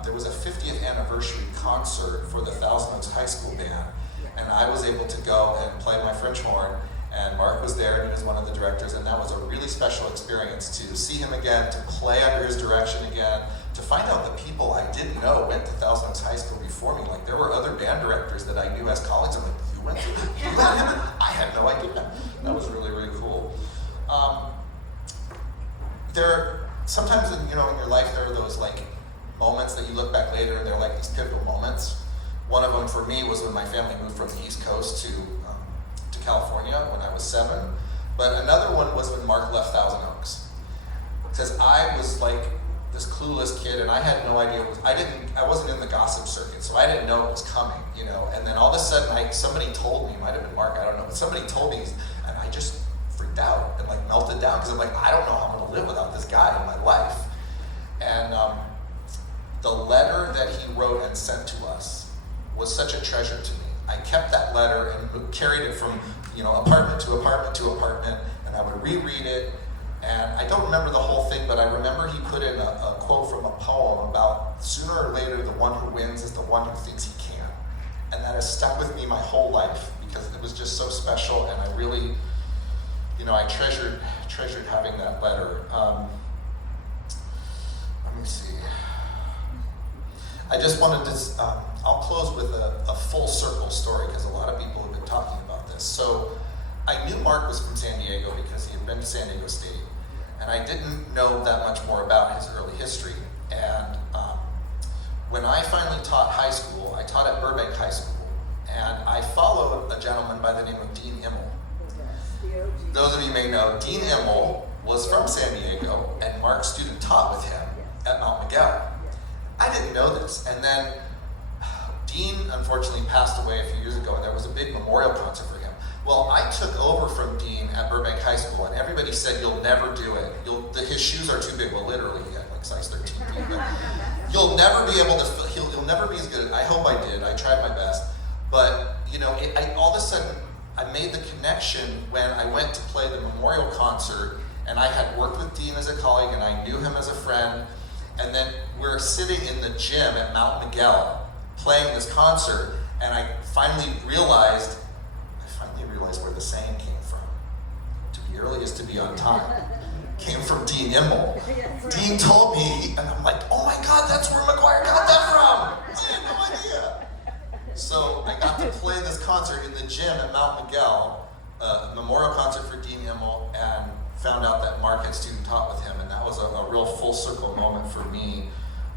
there was a 50th anniversary concert for the Thousand Oaks High School band. And I was able to go and play my French horn, and Mark was there, and he was one of the directors, and that was a really special experience to see him again, to play under his direction again, to find out the people I didn't know went to Thousand Oaks High School before me. Like, there were other band directors that I knew as colleagues. I'm like, you met him? I had no idea. That was really, really cool. Sometimes, you know, in your life, there are those like moments that you look back later, and they're like these pivotal moments. One of them for me was when my family moved from the East Coast to California when I was 7. But another one was when Mark left Thousand Oaks. Because I was like this clueless kid, and I had no idea. I wasn't in the gossip circuit, so I didn't know it was coming, you know. And then all of a sudden, somebody told me, it might have been Mark, I don't know, but somebody told me, and I just freaked out and like melted down because I'm like, I don't know how I'm going to live without this guy in my life. And the letter that he wrote and sent to us was such a treasure to me. I kept that letter and carried it from, you know, apartment to apartment to apartment, and I would reread it. And I don't remember the whole thing, but I remember he put in a quote from a poem about sooner or later the one who wins is the one who thinks he can. And that has stuck with me my whole life because it was just so special, and I really, you know, I treasured having that letter. Let me see. I just wanted to, I'll close with a full circle story because a lot of people have been talking about this. So I knew Mark was from San Diego because he had been to San Diego State, and I didn't know that much more about his early history. And when I finally taught high school, I taught at Burbank High School, and I followed a gentleman by the name of Dean Immel. Those of you may know, Dean Immel was from San Diego, and Mark's student taught with him at Mount Miguel. I didn't know this, and then Dean unfortunately passed away a few years ago, and there was a big memorial concert for him. Well, I took over from Dean at Burbank High School, and everybody said, you'll never do it. His shoes are too big. Well, literally, he had like size 13 feet, but you'll never be able to, he'll never be as good. I hope I did. I tried my best. But, you know, all of a sudden, I made the connection when I went to play the memorial concert, and I had worked with Dean as a colleague, and I knew him as a friend. And then we're sitting in the gym at Mount Miguel playing this concert, and I finally realized where the saying came from. To be early is to be on time. Came from Dean Immel. Dean told me, and I'm like, oh my God, that's where McGuire got that from. I had no idea. So I got to play this concert in the gym at Mount Miguel, a memorial concert for Dean Immel, and found out that Mark had student taught with him, and that was a real full circle moment for me.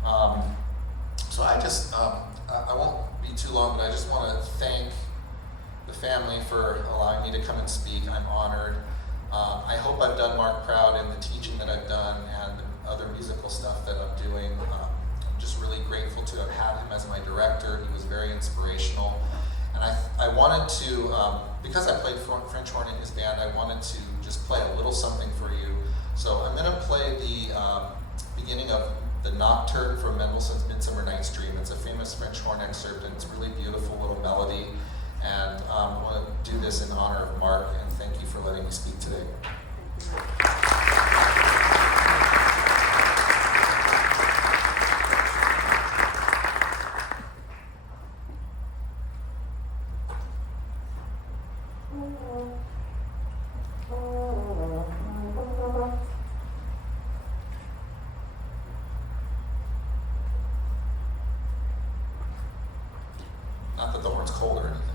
So I just, I won't be too long, but I just want to thank the family for allowing me to come and speak. I'm honored. I hope I've done Mark proud in the teaching that I've done and the other musical stuff that I'm doing. I'm just really grateful to have had him as my director. He was very inspirational. And I wanted to, because I played French horn in his band, I wanted to just play a little something for you. So I'm going to play the beginning of the Nocturne from Mendelssohn's Midsummer Night's Dream. It's a famous French horn excerpt, and it's a really beautiful little melody. And I want to do this in honor of Mark, and thank you for letting me speak today. Not that the horn's cold or anything.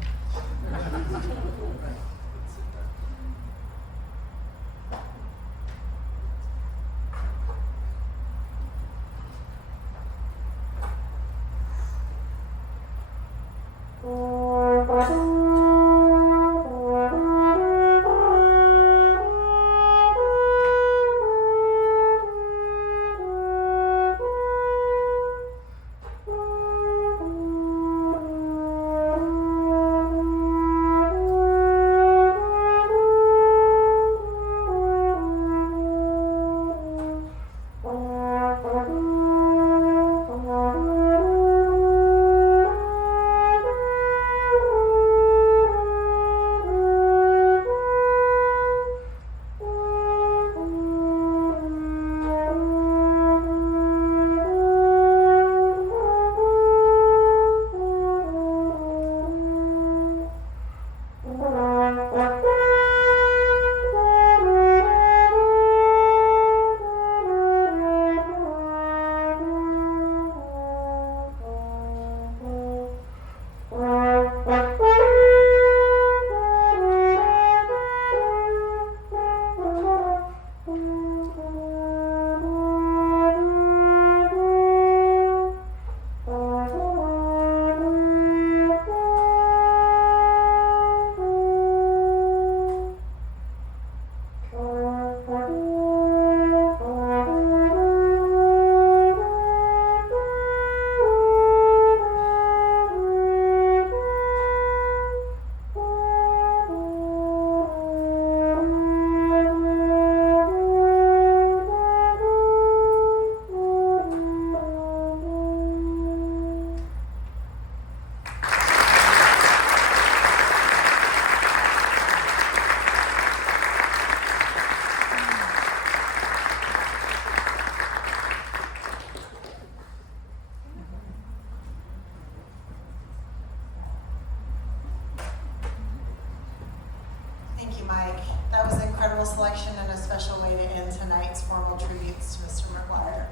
Thank you, Mike. That was an incredible selection and a special way to end tonight's formal tributes to Mr. McGuire.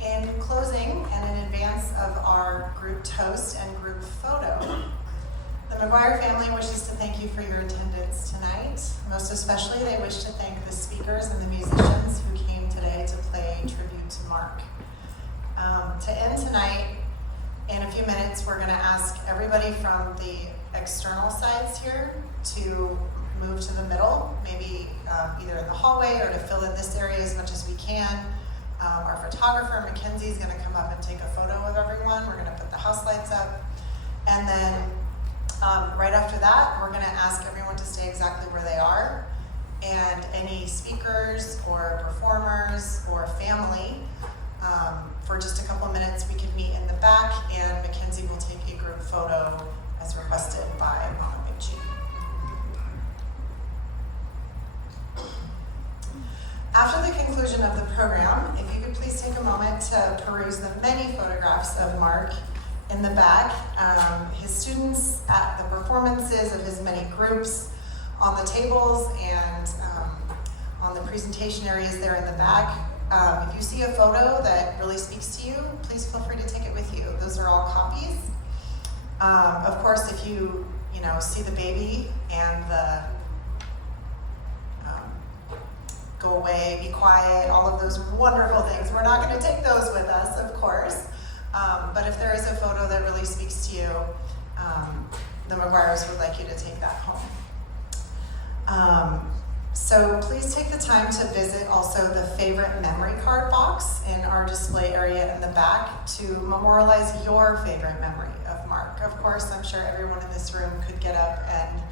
In closing, and in advance of our group toast and group photo, the McGuire family wishes to thank you for your attendance tonight. Most especially, they wish to thank the speakers and the musicians who came today to play tribute to Mark. To end tonight, in a few minutes, we're going to ask everybody from the external sides here to move to the middle, maybe either in the hallway or to fill in this area as much as we can. Our photographer, Mackenzie, is going to come up and take a photo of everyone. We're going to put the house lights up. And then right after that, we're going to ask everyone to stay exactly where they are. And any speakers or performers or family, for just a couple minutes, we can meet in the back, and Mackenzie will take a group photo as requested by Mama Big G. After the conclusion of the program, if you could please take a moment to peruse the many photographs of Mark in the back, his students at the performances of his many groups, on the tables, and on the presentation areas there in the back. If you see a photo that really speaks to you, please feel free to take it with you. Those are all copies. Of course, if you see the baby and the go away, be quiet, all of those wonderful things, we're not going to take those with us, of course. But if there is a photo that really speaks to you, the McGuires would like you to take that home. So please take the time to visit also the favorite memory card box in our display area in the back to memorialize your favorite memory of Mark. Of course, I'm sure everyone in this room could get up and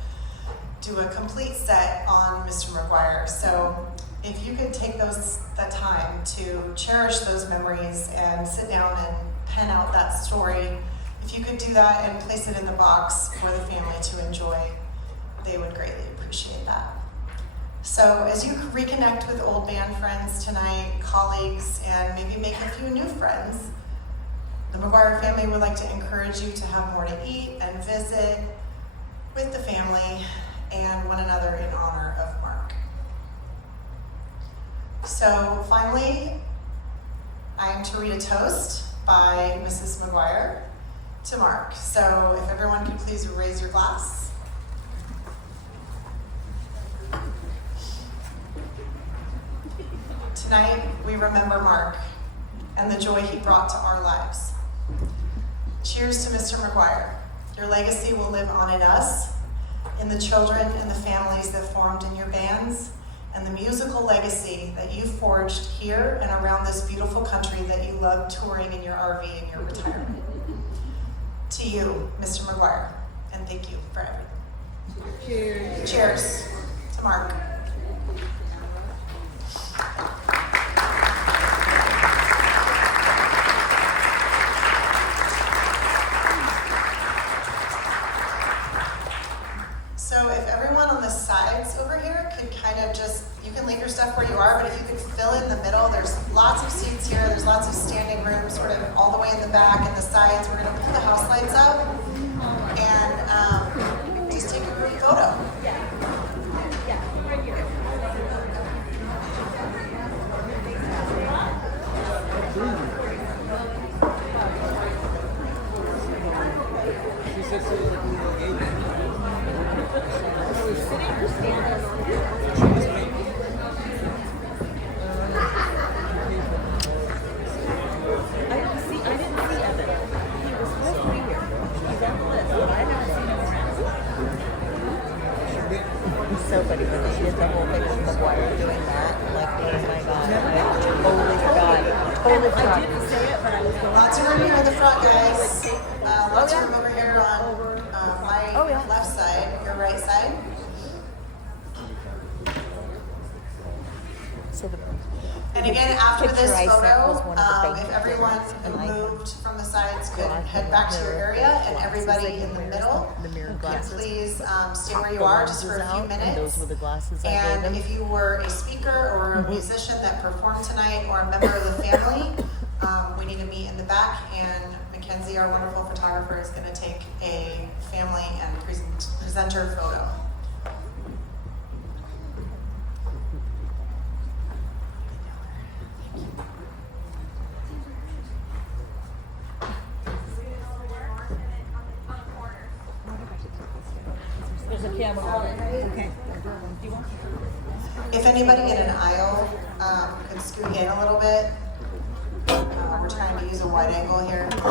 do a complete set on Mr. McGuire. So if you could take that time to cherish those memories and sit down and pen out that story If you could do that and place it in the box for the family to enjoy, they would greatly appreciate that. So as you reconnect with old band friends tonight, colleagues, and maybe make a few new friends, the McGuire family would like to encourage you to have more to eat and visit with the family and one another in honor of Mark. So finally, I am to read a toast by Mrs. McGuire to Mark. So if everyone could please raise your glass. Tonight, we remember Mark and the joy he brought to our lives. Cheers to Mr. McGuire. Your legacy will live on in us, in the children and the families that formed in your bands, and the musical legacy that you forged here and around this beautiful country that you love touring in your RV in your retirement. To you, Mr. McGuire, and thank you for everything. Cheers. Cheers to Mark. So if everyone on the sides over here could kind of just, you can leave your stuff where you are, but if you could fill in the middle, there's lots of seats here, there's lots of standing room sort of all the way in the back and the sides. We're gonna pull the house lights up and just take a group photo. So funny when she did the whole thing with McGuire doing that. I'm like, oh my god, I totally forgot. Totally forgot. I didn't say it, but I was going. Lots of room here in the front, guys. Lots of room over here on my left side, your right side. So the And again, after this picture I sent photo, was one of the baked if everyone things, who and I moved from the sides could got head back to your area, and glasses, everybody like in the mirrors, middle, the mirror could glasses. please stay where you The are just for a lenses few out, and those minutes. were the glasses I gave And him. if you were a speaker or a musician that performed tonight or a member of the family, we need to meet in the back, and Mackenzie, our wonderful photographer, is going to take a family and presenter photo. There's a camera. Okay. If anybody in an aisle could scoot in a little bit, we're trying to use a wide angle here.